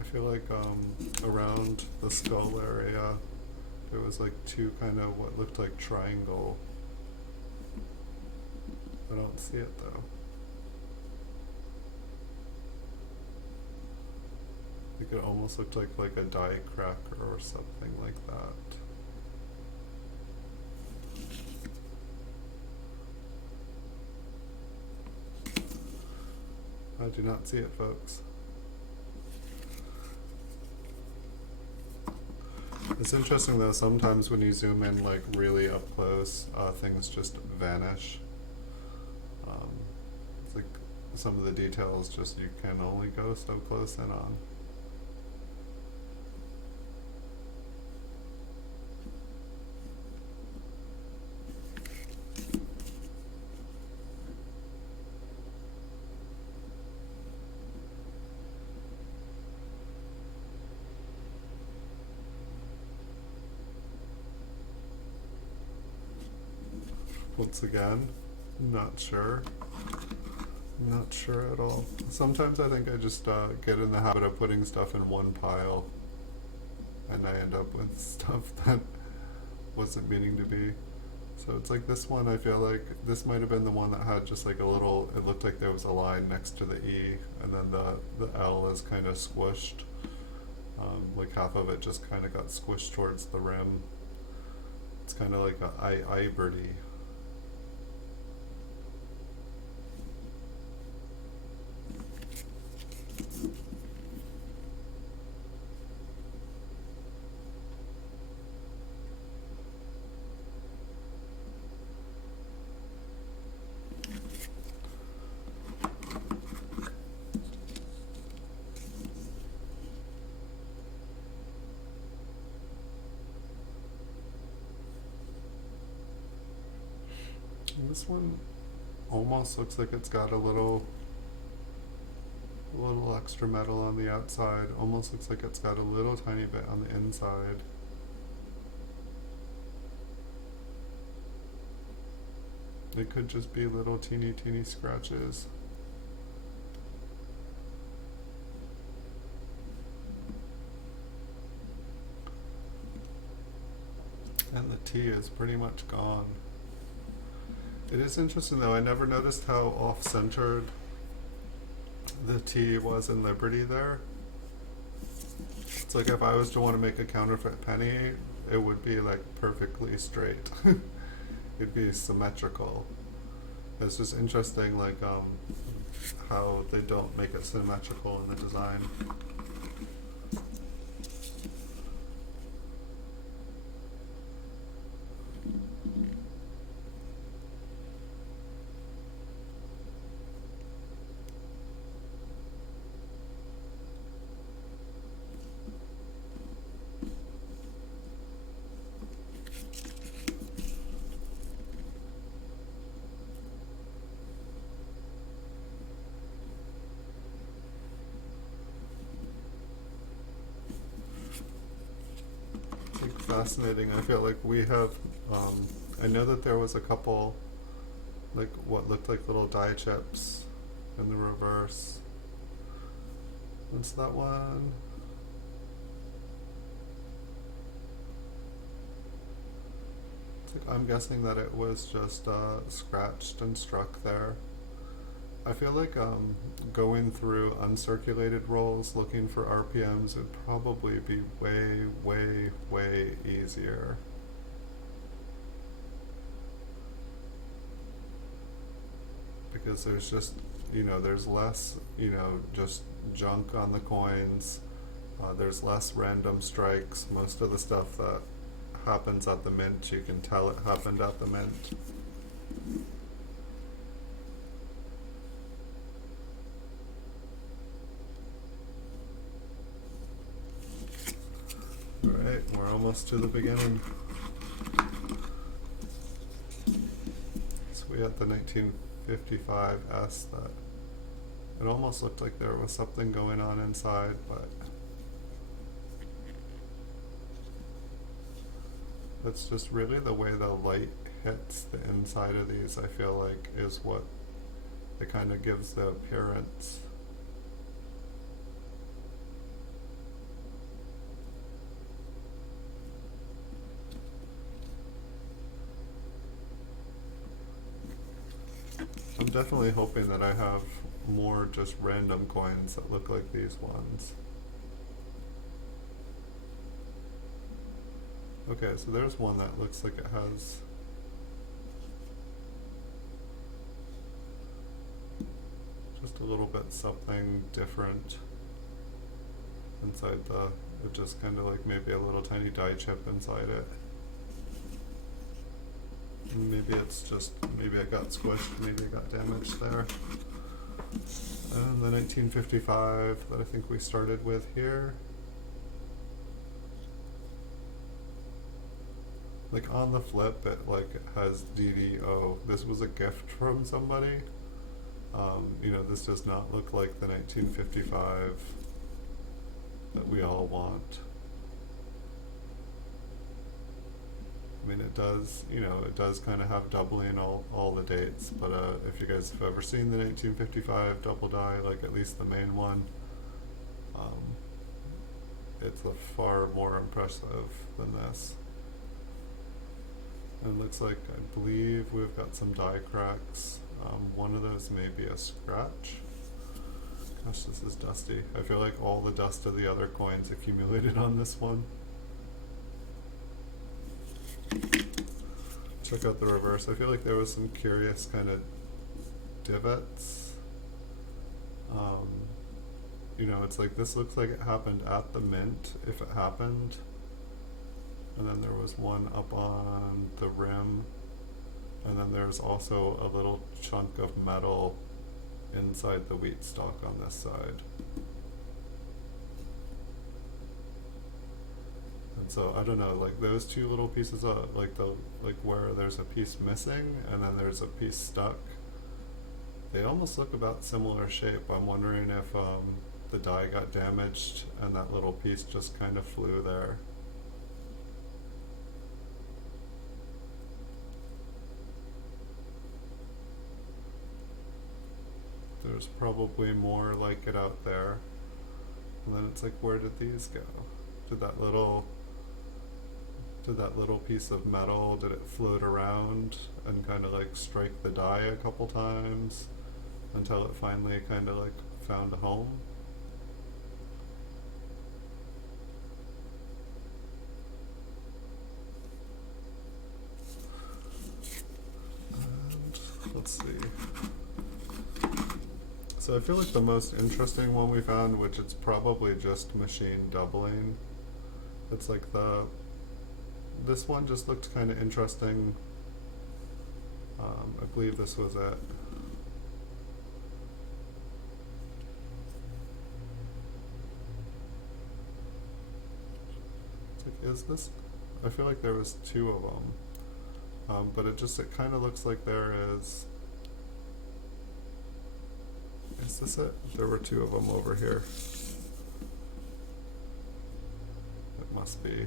I feel like around the skull area, there was like two kind of what looked like triangle. I don't see it though. I think it almost looked like a die cracker or something like that. I do not see it, folks. It's interesting though, sometimes when you zoom in like really up close, things just vanish. It's like some of the details just you can only go so close in on. Once again, not sure. Not sure at all. Sometimes I think I just get in the habit of putting stuff in one pile and I end up with stuff that wasn't meaning to be. So it's like this one, I feel like this might have been the one that had just like a little, it looked like there was a line next to the E and then the L is kind of squished. Like half of it just kind of got squished towards the rim. It's kind of like a ivory. This one almost looks like it's got a little extra metal on the outside. Almost looks like it's got a little tiny bit on the inside. It could just be little teeny scratches. And the T is pretty much gone. It is interesting though, I never noticed how off-centered the T was in Liberty there. It's like if I was to want to make a counterfeit penny, it would be like perfectly straight. It'd be symmetrical. It's just interesting like how they don't make it symmetrical in the design. fascinating. I feel like we have, I know that there was a couple, like what looked like little die chips in the reverse. What's that one? It's like, I'm guessing that it was just scratched and struck there. I feel like going through uncirculated rolls looking for RPMs would probably be way, way, way easier. Because there's just, there's less, just junk on the coins. There's less random strikes. Most of the stuff that happens at the mint, you can tell it happened at the mint. Alright, we're almost to the beginning. So we had the 1955 S that it almost looked like there was something going on inside, but it's just really the way the light hits the inside of these, I feel like, is what it kind of gives the appearance. I'm definitely hoping that I have more just random coins that look like these ones. Okay, so there's one that looks like it has just a little bit something different inside it just kind of like maybe a little tiny die chip inside it. Maybe it's just, maybe it got squished, maybe it got damaged there. And the 1955 that I think we started with here. Like on the flip, it has DDO. This was a gift from somebody. This does not look like the 1955 that we all want. I mean, it does, it does kind of have doubling all the dates, but if you guys have ever seen the 1955 double die, like at least the main one, it's far more impressive than this. And it looks like, I believe we've got some die cracks. One of those may be a scratch. Gosh, this is dusty. I feel like all the dust of the other coins accumulated on this one. Check out the reverse. I feel like there was some curious kind of divots. It's like this looks like it happened at the mint, if it happened. And then there was one up on the rim. And then there's also a little chunk of metal inside the wheat stalk on this side. And so I don't know, like those two little pieces of like where there's a piece missing and then there's a piece stuck, they almost look about similar shape. I'm wondering if the die got damaged and that little piece just kind of flew there. There's probably more like it out there. And then it's like, where did these go? Did that little piece of metal, did it float around and kind of like strike the die a couple times until it finally kind of like found a home? And let's see. So I feel like the most interesting one we found, which it's probably just machine doubling, it's like this one just looked kind of interesting. I believe this was it. It's like, is this? I feel like there was two of them, but it kind of looks like there is. Is this it? There were two of them over here. It must be.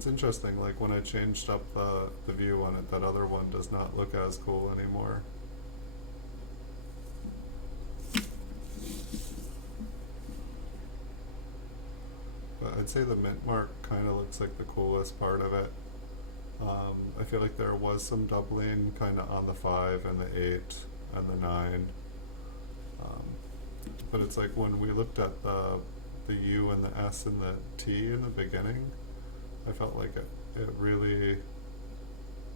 It's interesting, like when I changed up the view on it, that other one does not look as cool anymore. But I'd say the mint mark kind of looks like the coolest part of it. I feel like there was some doubling kind of on the 5 and the 8 and the 9. But it's like when we looked at the U and the S and the T in the beginning, I felt like it really,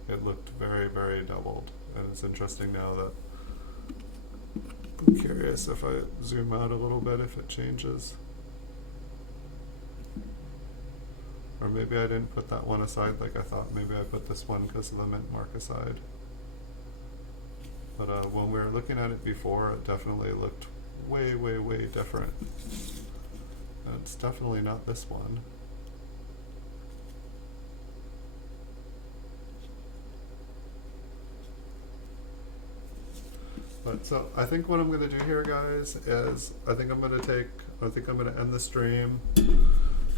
it looked very, very doubled. And it's interesting now that I'm curious if I zoom out a little bit if it changes. Or maybe I didn't put that one aside like I thought. Maybe I put this one because of the mint mark aside. But when we were looking at it before, it definitely looked way, way, way different. And it's definitely not this one. But so I think what I'm going to do here, guys, is I think I'm going to end the stream.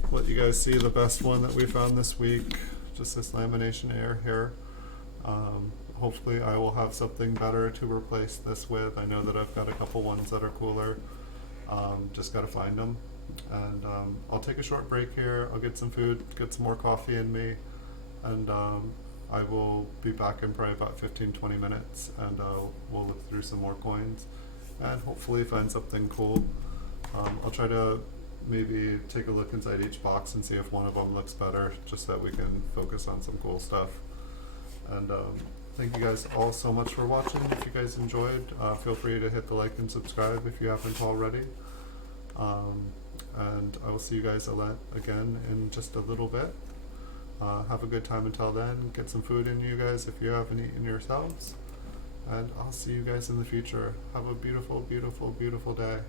Let you guys see the best one that we found this week, just this lamination air here. Hopefully I will have something better to replace this with. I know that I've got a couple ones that are cooler, just gotta find them. And I'll take a short break here, I'll get some food, get some more coffee in me, and I will be back in probably about 15-20 minutes, and we'll look through some more coins and hopefully find something cool. I'll try to maybe take a look inside each box and see if one of them looks better, just so that we can focus on some cool stuff. And thank you guys all so much for watching. If you guys enjoyed, feel free to hit the like and subscribe if you haven't already. And I will see you guys again in just a little bit. Have a good time until then. Get some food in you guys if you haven't eaten yourselves. And I'll see you guys in the future. Have a beautiful, beautiful, beautiful day.